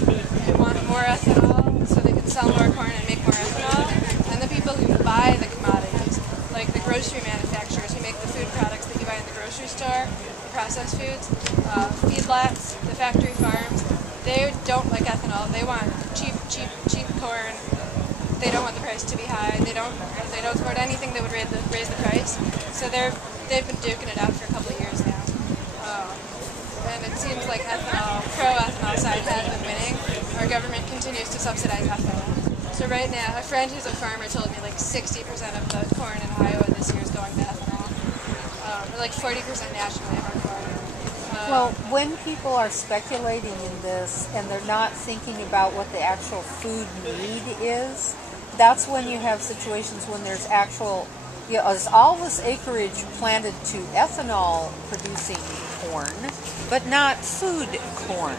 and want more ethanol so they can sell more corn and make more ethanol, and the people who buy the commodities, like the grocery manufacturers who make the food products that you buy in the grocery store, the processed foods, feedlots, the factory farms. They don't like ethanol. They want cheap corn. They don't want the price to be high. They don't support anything that would raise the price. So they've been duking it out for a couple of years now. And it seems like pro-ethanol side has been winning. Our government continues to subsidize ethanol. So right now, a friend who's a farmer told me like 60% of the corn in Iowa this year is going to ethanol. Or like 40% nationally of our corn. Well, when people are speculating in this and they're not thinking about what the actual food need is, that's when you have situations when there's actual, you know, there's all this acreage planted to ethanol producing corn, but not food corn.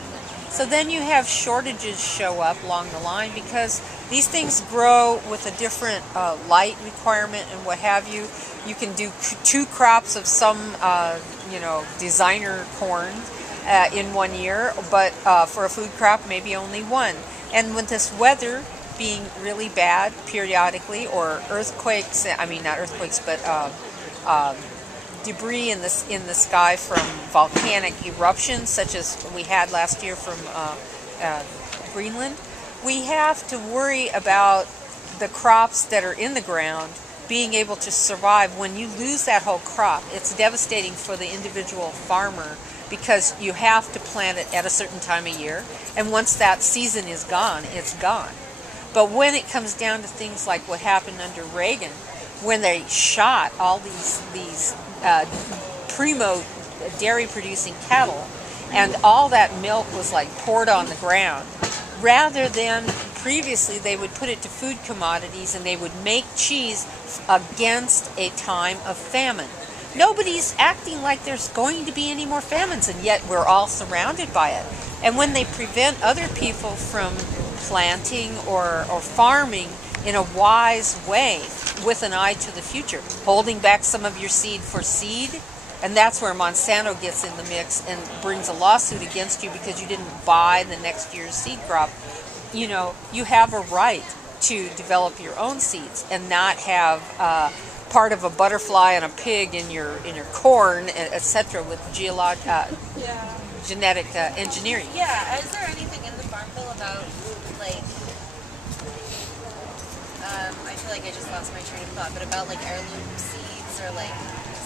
So then you have shortages show up along the line because These things grow with a different light requirement and what have you. You can do 2 crops of some, designer corn in 1 year, but for a food crop, maybe only 1. And with this weather being really bad periodically, or earthquakes, not earthquakes, but debris in the sky from volcanic eruptions, such as we had last year from Greenland, we have to worry about the crops that are in the ground being able to survive. When you lose that whole crop, it's devastating for the individual farmer, because you have to plant it at a certain time of year, and once that season is gone, it's gone. But when it comes down to things like what happened under Reagan, when they shot all these primo dairy-producing cattle, and all that milk was like poured on the ground, rather than previously they would put it to food commodities and they would make cheese against a time of famine. Nobody's acting like there's going to be any more famines, and yet we're all surrounded by it. And when they prevent other people from planting or farming in a wise way with an eye to the future, holding back some of your seed for seed, and that's where Monsanto gets in the mix and brings a lawsuit against you because you didn't buy the next year's seed crop. You know, you have a right to develop your own seeds and not have part of a butterfly and a pig in your corn, etc., with genetic engineering. Yeah. Is there anything in the Farm Bill about, like, I feel like I just lost my train of thought, but about like heirloom seeds or like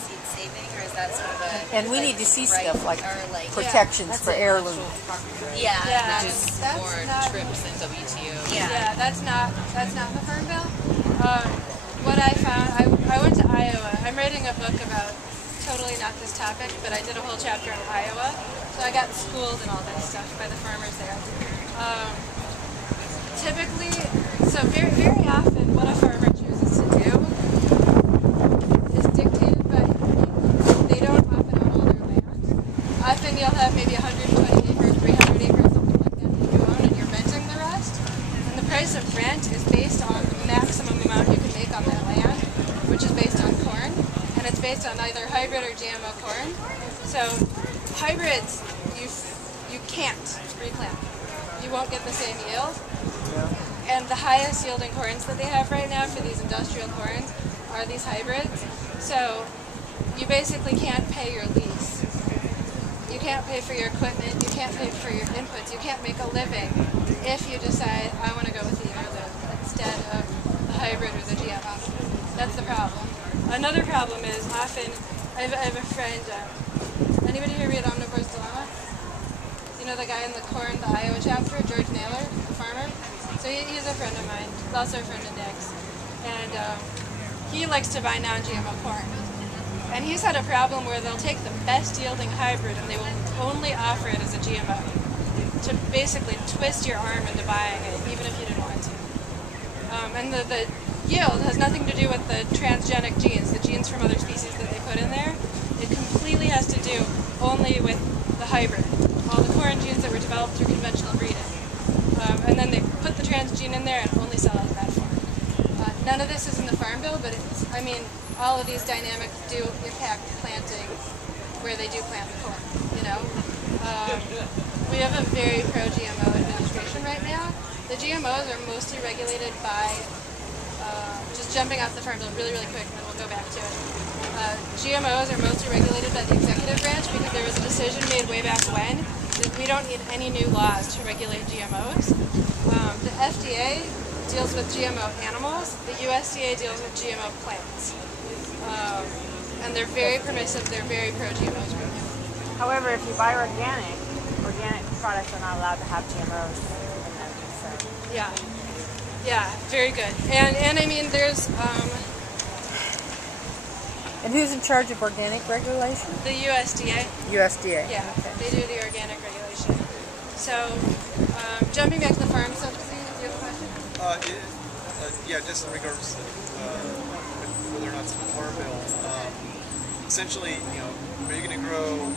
seed saving, or is that sort of a? And we need to see stuff like protections for heirloom. Yeah, which is more TRIPS than WTO. Yeah, that's not the Farm Bill. What I found, I went to Iowa. I'm writing a book about totally not this topic, but I did a whole chapter on Iowa, so I got schooled in all this stuff by the farmers there. Typically, so very, very often, what a farmer chooses to do is dictated by, they don't often own all their land. Often you'll have maybe 120 acres, 300 acres, something like that that you own, and you're renting the rest. And the price of rent is based on the maximum amount you can make on that land, which is based on corn, and it's based on either hybrid or GMO corn. So hybrids, you can't replant. You won't get the same yield. And the highest yielding corns that they have right now for these industrial corns are these hybrids. So you basically can't pay your lease. You can't pay for your equipment. You can't pay for your inputs. You can't make a living if you decide, I want to go with either of those instead of the hybrid or the GMO. That's the problem. Another problem is often, I have a friend, anybody here read Omnivore's Dilemma? You know the guy in the corn, the Iowa chapter, George Naylor, the farmer? So he's a friend of mine, also a friend of Nick's. And he likes to buy non-GMO corn. And he's had a problem where they'll take the best yielding hybrid and they will only offer it as a GMO to basically twist your arm into buying it, even if you didn't want to. And the yield has nothing to do with the transgenic genes, the genes from other species that they put in there. It completely has to do only with the hybrid. All the corn genes that were developed through conventional breeding. And then they put the transgene in there and only sell it in that form. None of this is in the Farm Bill, but all of these dynamics do impact planting where they do plant the corn, you know. We have a very pro-GMO administration right now. The GMOs are mostly regulated by, just jumping off the Farm Bill really, really quick, and then we'll go back to it. GMOs are mostly regulated by the executive branch because there was a decision made way back when that we don't need any new laws to regulate GMOs. The FDA deals with GMO animals. The USDA deals with GMO plants. And they're very permissive. They're very pro-GMOs right now. However, if you buy organic products are not allowed to have GMOs in them. So. Yeah, very good. And I mean, there's... And who's in charge of organic regulation? The USDA. USDA. Yeah, okay. They do the organic regulation. So, jumping back to the farm subsidy, do you have a question? Yeah, just in regards to whether or not it's in the Farm Bill. Essentially, are you going to grow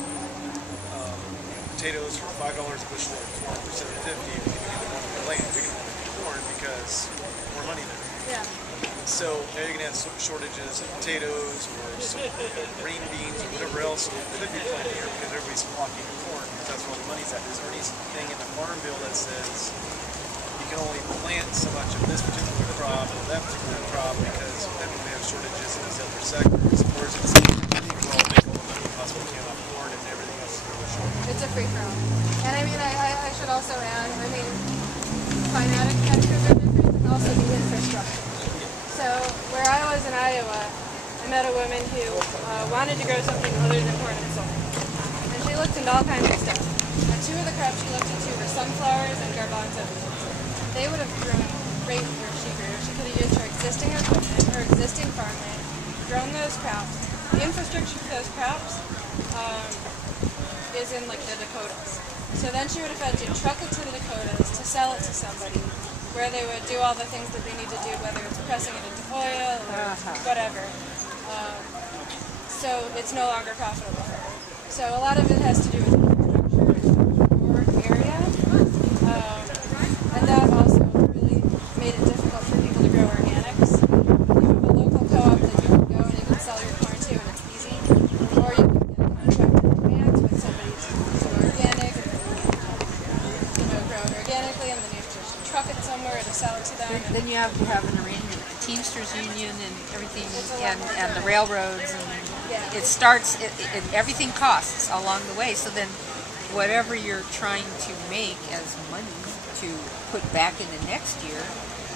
potatoes for $5 a bushel or corn for $7.50 if you can get one of the land? You're going to plant corn. corn because more money there. Yeah. So now you're going to have shortages of potatoes or some green beans or whatever else could be planted here because everybody's flocking to corn because that's where all the money's at. Is there anything in the farm bill that says you can only plant so much of this particular crop or that particular crop because then we have shortages in these other sectors? Or is it the same thing we're all making all the money we possibly can off corn and everything else is going to short? It's a free for all. And I mean, I should also add, I mean, climatic factors are different and also the infrastructure. So where I was in Iowa, I met a woman who wanted to grow something other than corn and soy. And she looked into all kinds of stuff. And two of the crops she looked into were sunflowers and garbanzo beans. They would have grown great where she grew. She could have used her existing equipment, her existing farmland, grown those crops. The infrastructure for those crops is in like the Dakotas. So then she would have had to truck it to the Dakotas to sell it to somebody, where they would do all the things that they need to do, whether it's pressing it into oil or whatever. So it's no longer profitable for her. So a lot of it has to do with infrastructure or area. And that also really made it difficult for people to grow organics. You have a local co-op that you can go and you can sell your corn to and it's easy. Or you can get a contract in advance with somebody to do organic and grow it organically and then you have to truck it somewhere to sell it to them. Then you have to have an arrangement with the Teamsters Union and everything, and the railroads, and it starts. Everything costs along the way. So then, whatever you're trying to make as money to put back in the next year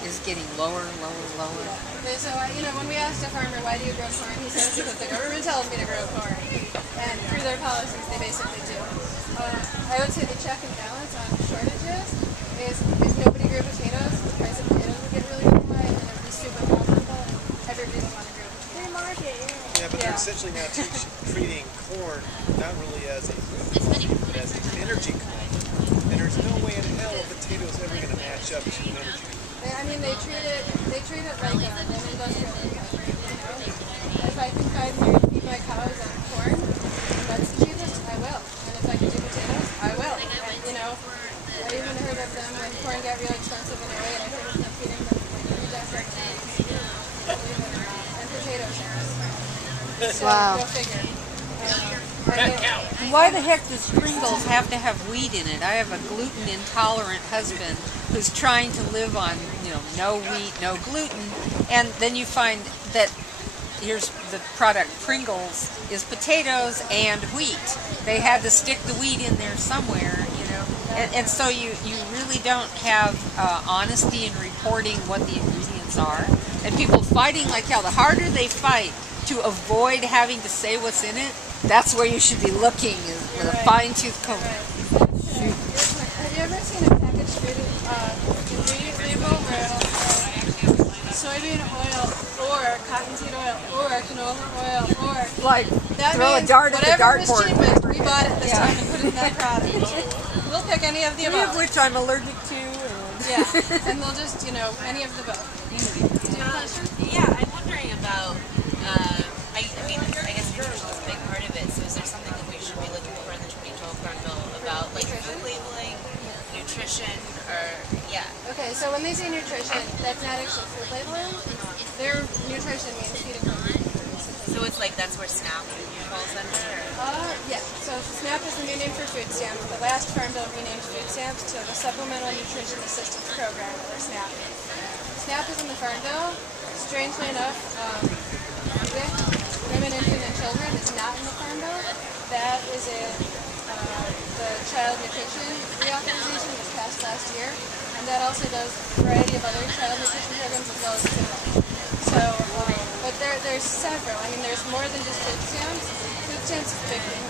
is getting lower and lower and lower. Yeah. So when we asked a farmer, why do you grow corn, he says because the government tells me to grow corn, and through their policies, they basically do. I would say the check and balance on shortages is if nobody grew potatoes, the price of potatoes would get really high, and it would be super profitable, and everybody would want to grow potatoes. Yeah, but they're essentially now treating corn not really as a food crop, but as an energy crop. And there's no way in hell a potato is ever going to match up to an energy crop. I mean, they treat it like an industrial income. If I can feed my cows on corn, that's the cheapest, I will. And if I can do potatoes, I will. And, I even heard of them when corn got really expensive in LA, and I heard of them feeding them like desert and potatoes. So, wow. Go figure. Why the heck does Pringles have to have wheat in it? I have a gluten-intolerant husband who's trying to live on, no wheat, no gluten, and then you find that here's the product Pringles is potatoes and wheat. They had to stick the wheat in there somewhere, and so you really don't have honesty in reporting what the ingredients are, and people fighting like hell. The harder they fight to avoid having to say what's in it, that's where you should be looking with a fine-tooth comb. Have you ever seen a packaged ingredient label where soybean oil or cottonseed oil or canola oil or that throw a dart at the dartboard? Whatever was cheapest, we bought it this time and put it in that product. We'll pick any of the above. Any of which I'm allergic to. Yeah, and we'll just, any of the above. Do you have a question? Yeah, I'm wondering about, I guess nutrition is a big part of it, so is there something that we should be looking for in the 2012 Farm Bill about, like, food labeling, nutrition, or, Okay, so when they say nutrition, that's not actually food labeling. Their nutrition means feeding them. So it's like that's where SNAP falls under? Yeah, so SNAP is the new name for food stamps. The last Farm Bill renamed food stamps to the Supplemental Nutrition Assistance Program, or SNAP. SNAP is in the Farm Bill. Strangely enough, women, infant, and children is not in the Farm Bill. That is in the Child Nutrition Reauthorization that was passed last year, and that also does a variety of other child nutrition programs as well as food. So, but there's several. I mean, there's more than just food stamps. Food stamps is a big thing.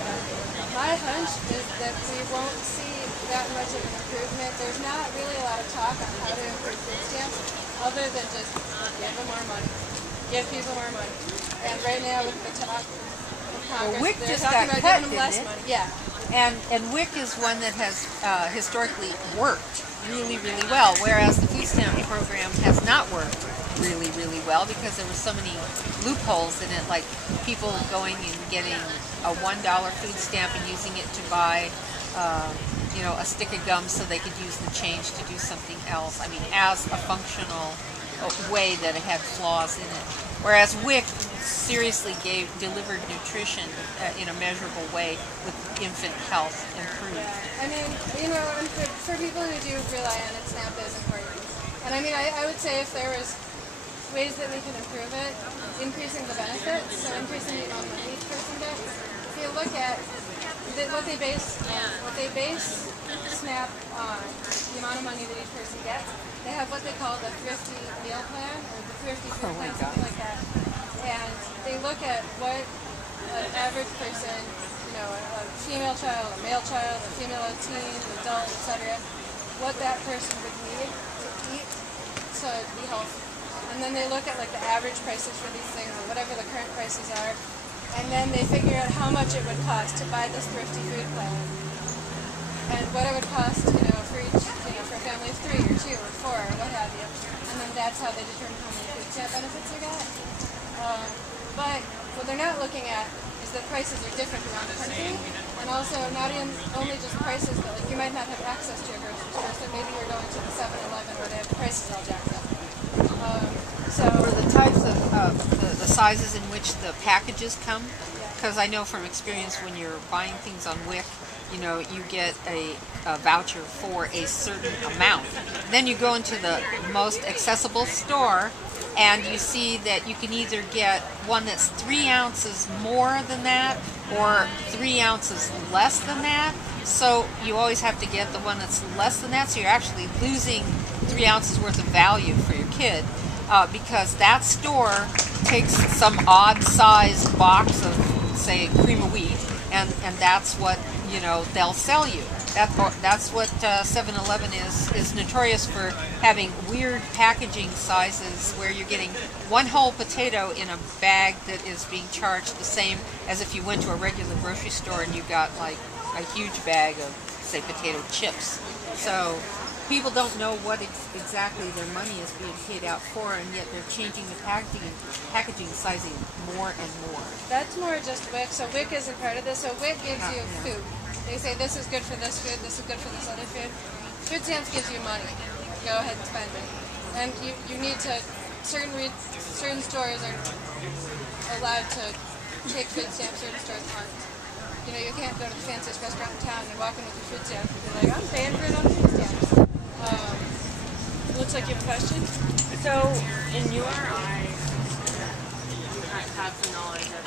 My hunch is that we won't see that much of an improvement. There's not really a lot of talk on how to improve food stamps, other than just give them more money, give people more money. And right now, with the talk of Congress, WIC they're just talking got about cut, giving them less didn't it? money. Yeah. And WIC is one that has historically worked really, really well, whereas the food stamp program has not worked really, really well because there were so many loopholes in it, like people going and getting a $1 food stamp and using it to buy you know, a stick of gum so they could use the change to do something else. I mean, as a functional way that it had flaws in it. Whereas WIC seriously delivered nutrition in a measurable way with infant health improved. I mean, you know, and for people who do rely on it, SNAP is important. And I mean, I would say if there was ways that we could improve it, increasing the benefits, so increasing the amount of money each person gets. If you look at what they base SNAP on, the amount of money that each person gets, they have what they call the thrifty meal plan, or the thrifty food plan, something like that. And they look at what an average person, you know, a female child, a male child, a female teen, an adult, etc., what that person would need to eat to be healthy. And then they look at like the average prices for these things, or whatever the current prices are, and then they figure out how much it would cost to buy this thrifty food plan, and what it would cost, you know, for each, you know, for a family of 3 or 2 or 4 or what have you. And then that's how they determine how many food stamp benefits you get. But what they're not looking at is that prices are different around the country, and also not only just prices, but like you might not have access to a grocery store, so maybe you're going to the 7-Eleven where they have the prices all jacked up. For the types of the sizes in which the packages come, because I know from experience when you're buying things on WIC, you know, you get a voucher for a certain amount. Then you go into the most accessible store and you see that you can either get one that's 3 ounces more than that or 3 ounces less than that. So you always have to get the one that's less than that, so you're actually losing 3 ounces worth of value for your kid because that store takes some odd sized box of, say, cream of wheat, and that's what, you know, they'll sell you. That's what 7-Eleven is notorious for, having weird packaging sizes where you're getting one whole potato in a bag that is being charged the same as if you went to a regular grocery store and you got like a huge bag of, say, potato chips. So people don't know what exactly their money is being paid out for, and yet they're changing the packaging sizing more and more. That's more just WIC. So WIC isn't part of this. So WIC gives you food. They say this is good for this food, this is good for this other food. Food stamps gives you money. Go ahead and spend it. And you need to, certain stores are allowed to take food stamps, certain stores aren't. You know, you can't go to the fanciest restaurant in town and walk in with your food stamp and be like, I'm paying for it on food stamps. Looks like you have a question. So, in your eyes, you have some knowledge of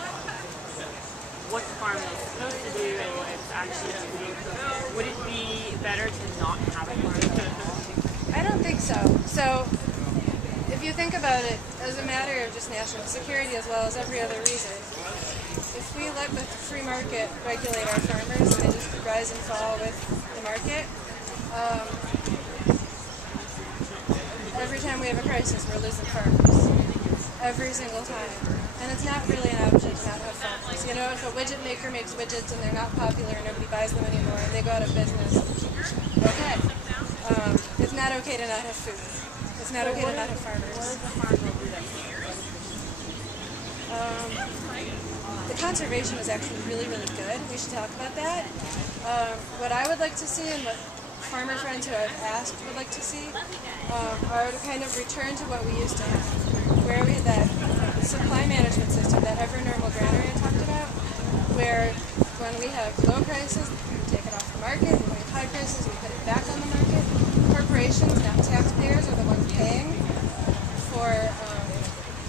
what the farm is supposed to do and what it's actually doing. Would it be better to not have a farm at all? I don't think so. So, if you think about it as a matter of just national security as well as every other reason, if we let the free market regulate our farmers and they just rise and fall with the market, every time we have a crisis, we're losing farmers. Every single time. And it's not really an option to not have farmers. You know, if a widget maker makes widgets and they're not popular and nobody buys them anymore and they go out of business, okay. It's not okay to not have food. It's not okay to not have farmers. The conservation is actually really, really good. We should talk about that. What I would like to see, and what farmer friends who I've asked would like to see, are to kind of return to what we used to have, where we had that supply management system, that ever normal granary I talked about, where when we have low prices, we take it off the market, when we have high prices, we put it back on the market. Corporations, not taxpayers, are the ones paying for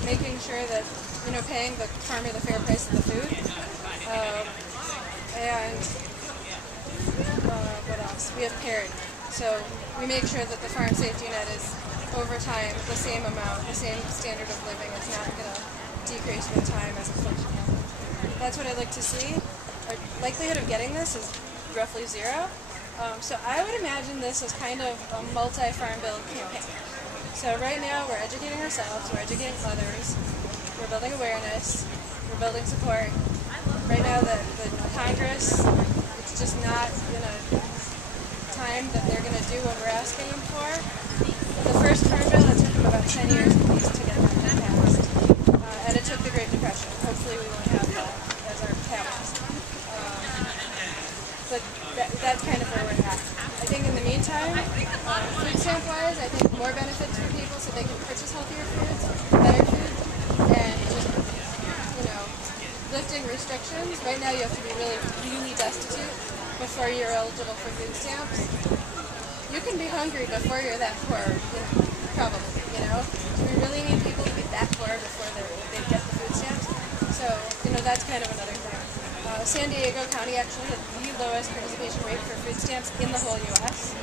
making sure that, you know, paying the farmer the fair price of the food. What else? We have parity. So we make sure that the farm safety net is, over time, the same amount, the same standard of living. It's not going to decrease with time as inflation happens. That's what I'd like to see. Our likelihood of getting this is roughly 0. So I would imagine this as kind of a multi-farm bill campaign. So right now we're educating ourselves, we're educating others, we're building awareness, we're building support. Right now the Congress, it's just not in a time that they're going to do what we're asking them for. The first farm bill, it took them about 10 years at least to get that passed. And it took the Great Depression. Hopefully we won't have that as our catalyst. But that kind where we're at. I think in the meantime, food stamp wise, I think more benefits for people so they can purchase healthier foods, better foods, and just, you know, lifting restrictions. Right now you have to be really, really destitute before you're eligible for food stamps. You can be hungry before you're that poor, probably, you know. Do we really need people to be that poor before they get the food stamps? So, you know, that's kind of another thing. San Diego County actually had the lowest participation rate for food stamps in the whole U.S.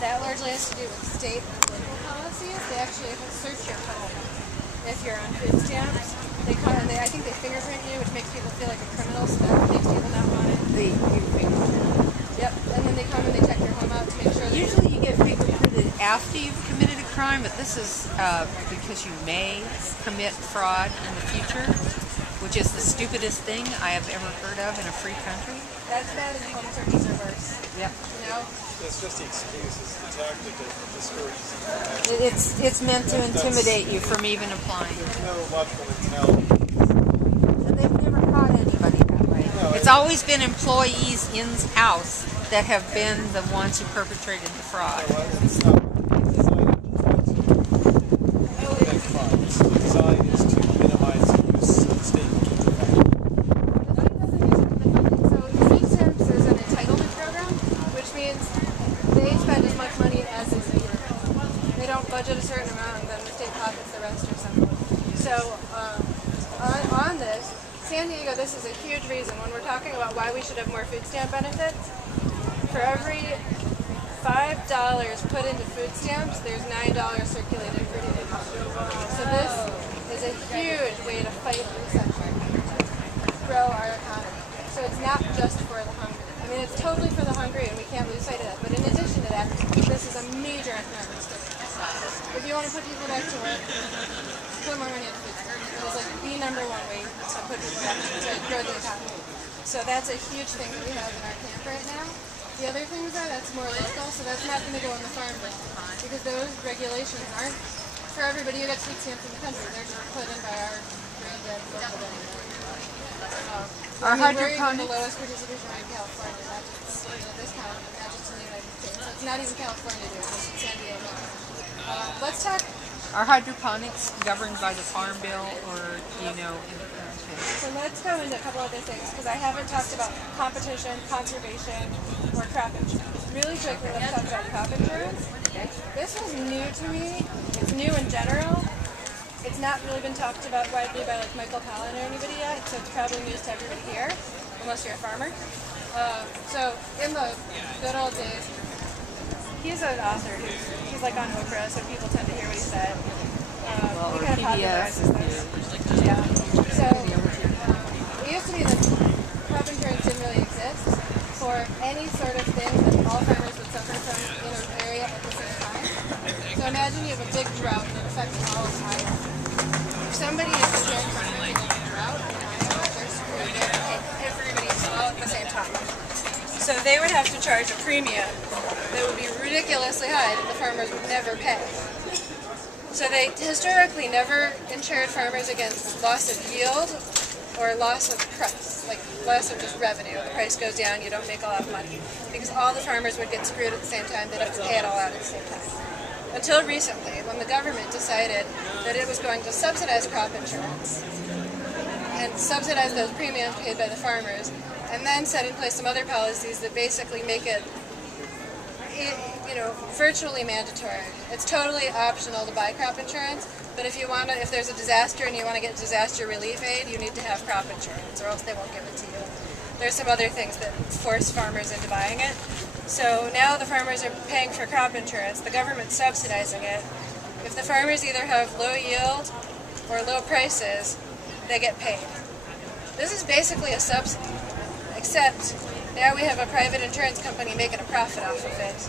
That largely has to do with state and local policies. They actually search your home if you're on food stamps. I think they fingerprint you, which makes people feel like a criminal, so that makes people not want it. Yep, and then they come and they check your home out to make sure that Usually you get fingerprinted after you've committed a crime, but this is because you may commit fraud in the future, which is the stupidest thing I have ever heard of in a free country. that's bad in home searches are worse. Yep. You know? It's just the excuse, it's the tactic that discourages. It's meant to intimidate you from even applying. There's no logical mentality. They've never caught anybody that way. It's always been employees in-house that have been the ones who perpetrated the fraud. It's not designed to prevent fraud. It's designed is to minimize the use of state. So food stamps is an entitlement program, which means they spend as much money as is needed. They don't budget a certain amount and then the state pockets the rest or something. So on this, San Diego, this is a huge reason when we're talking about why we should have more food stamp benefits. For every $5 put into food stamps, there's $9 circulated for daily costs. So this is a huge way to fight recession, grow our economy. So it's not just for the hungry. I mean, it's totally for the hungry, and we can't lose sight of that. But in addition to that, this is a major economic stimulus. If you want to put people back to work, put more money into food stamps. It is like the #1 way to put people back to grow the economy. So that's a huge thing that we have in our camp right now. The other things are that's more local, so that's not going to go in the farm bill because those regulations aren't for everybody who gets food stamps in the country. They're just put in by our granddad. Our hydroponics. The lowest participation rate in California, not just this county, not just in the United States. So it's not even California doing this, it's San Diego. Let's talk. Are hydroponics governed by the Farm Bill, or do you know? So let's go into a couple other things because I haven't talked about competition, conservation, or crop insurance. Really quickly, let's talk about crop insurance. This was new to me. It's new in general. It's not really been talked about widely by like Michael Pollan or anybody yet, so it's probably news to everybody here, unless you're a farmer. So in the good old days, he's an author. He's like on Oprah, so people tend to hear what he said. He kind of popularizes this. Yeah. So it used to be that crop insurance didn't really exist for any sort of thing that all farmers would suffer from in an area at the same time. So imagine you have a big drought that affects all of Iowa. If somebody is insuring farmers against a drought in Iowa, they're screwed. They have to pay everybody all at the same time. So they would have to charge a premium that would be ridiculously high that the farmers would never pay. So they historically never insured farmers against loss of yield or loss of price, like loss of just revenue. The price goes down, you don't make a lot of money. Because all the farmers would get screwed at the same time, they'd have to pay it all out at the same time. Until recently, when the government decided that it was going to subsidize crop insurance and subsidize those premiums paid by the farmers, and then set in place some other policies that basically make it, virtually mandatory. It's totally optional to buy crop insurance, but if there's a disaster and you want to get disaster relief aid, you need to have crop insurance, or else they won't give it to you. There's some other things that force farmers into buying it. So now the farmers are paying for crop insurance, the government's subsidizing it. If the farmers either have low yield or low prices, they get paid. This is basically a subsidy, except now we have a private insurance company making a profit off of it.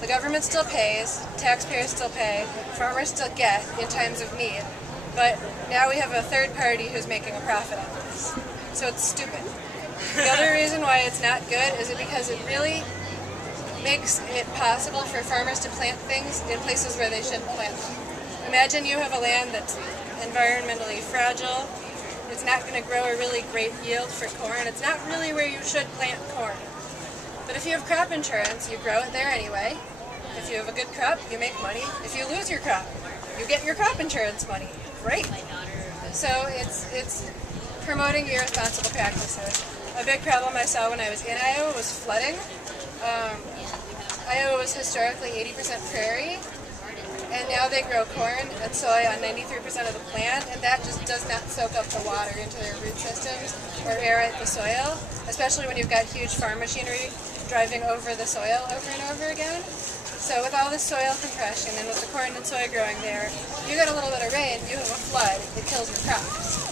The government still pays, taxpayers still pay, farmers still get in times of need, but now we have a third party who's making a profit on this. So it's stupid. The other reason why it's not good is because it really makes it possible for farmers to plant things in places where they shouldn't plant them. Imagine you have a land that's environmentally fragile. It's not going to grow a really great yield for corn. It's not really where you should plant corn. But if you have crop insurance, you grow it there anyway. If you have a good crop, you make money. If you lose your crop, you get your crop insurance money. Great. So it's promoting irresponsible practices. A big problem I saw when I was in Iowa was flooding. Iowa was historically 80% prairie, and now they grow corn and soy on 93% of the plant, and that just does not soak up the water into their root systems or aerate the soil, especially when you've got huge farm machinery driving over the soil over and over again. So with all this soil compression and with the corn and soy growing there, you get a little bit of rain, you have a flood, it kills your crops.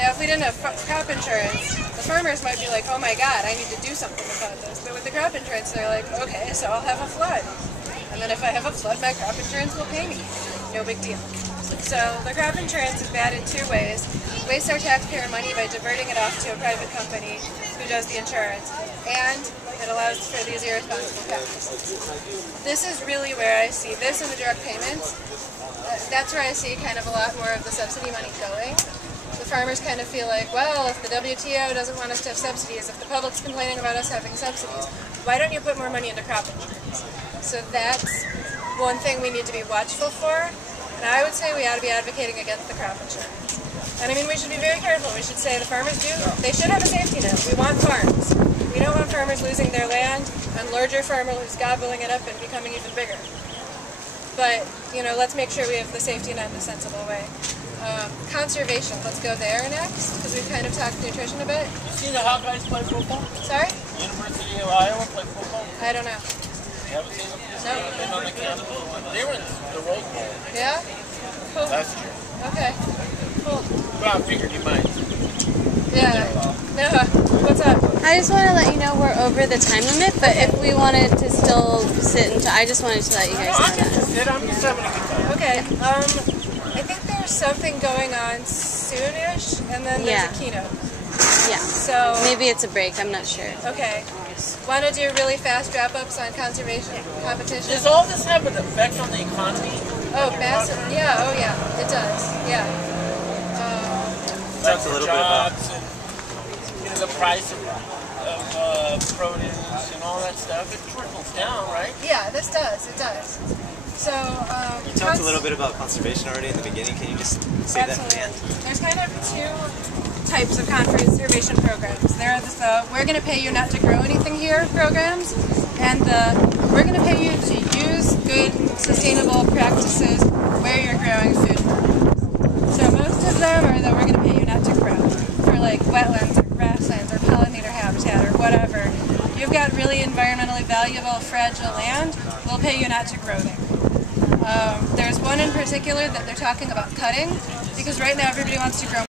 Now if we didn't have crop insurance, the farmers might be like, oh my god, I need to do something about this. But with the crop insurance, they're like, okay, so I'll have a flood. And then if I have a flood, my crop insurance will pay me. No big deal. So the crop insurance is bad in two ways. Wastes our taxpayer money by diverting it off to a private company who does the insurance. And it allows for these irresponsible practices. This is really where I see this in the direct payments. That's where I see kind of a lot more of the subsidy money going. The farmers kind of feel like, well, if the WTO doesn't want us to have subsidies, if the public's complaining about us having subsidies, why don't you put more money into crop insurance? So that's one thing we need to be watchful for, and I would say we ought to be advocating against the crop insurance. And I mean, we should be very careful. We should say the farmers they should have a safety net. We want farms. We don't want farmers losing their land and larger farmers gobbling it up and becoming even bigger. But, you know, let's make sure we have the safety net in a sensible way. Conservation, let's go there next, because we've kind of talked nutrition a bit. You see the Hawkeyes play football? Sorry? University of Iowa play football? I don't know. You haven't seen them? No. Been on the campus? They were in the Rose Bowl. Yeah? Cool. Last year. Okay. Cool. Well, I figured you might. Yeah. Noah, what's up? I just want to let you know we're over the time limit, but if we wanted to still sit and I just wanted to let you guys know that. I'm just having a good time. Okay. I think there's something going on soonish, and then there's a keynote. Yeah. So maybe it's a break. I'm not sure. Okay. Want to do really fast wrap-ups on conservation competition? Does all this have an effect on the economy? Oh, massive. Yeah. Oh, yeah. It does. Yeah. That's a little jobs bit about and, you know, the price of produce and all that stuff. It trickles down, right? Yeah, this does. It does. So, you talked a little bit about conservation already in the beginning. Can you just say that at the end? There's kind of two types of conservation programs. There are the we're going to pay you not to grow anything here programs, and the we're going to pay you to use good, sustainable practices where you're growing food. So most of them are that we're going to pay you not to grow, for like wetlands or grasslands or pollinator habitat or whatever. You've got really environmentally valuable, fragile land, we'll pay you not to grow there. There's one in particular that they're talking about cutting, because right now everybody wants to grow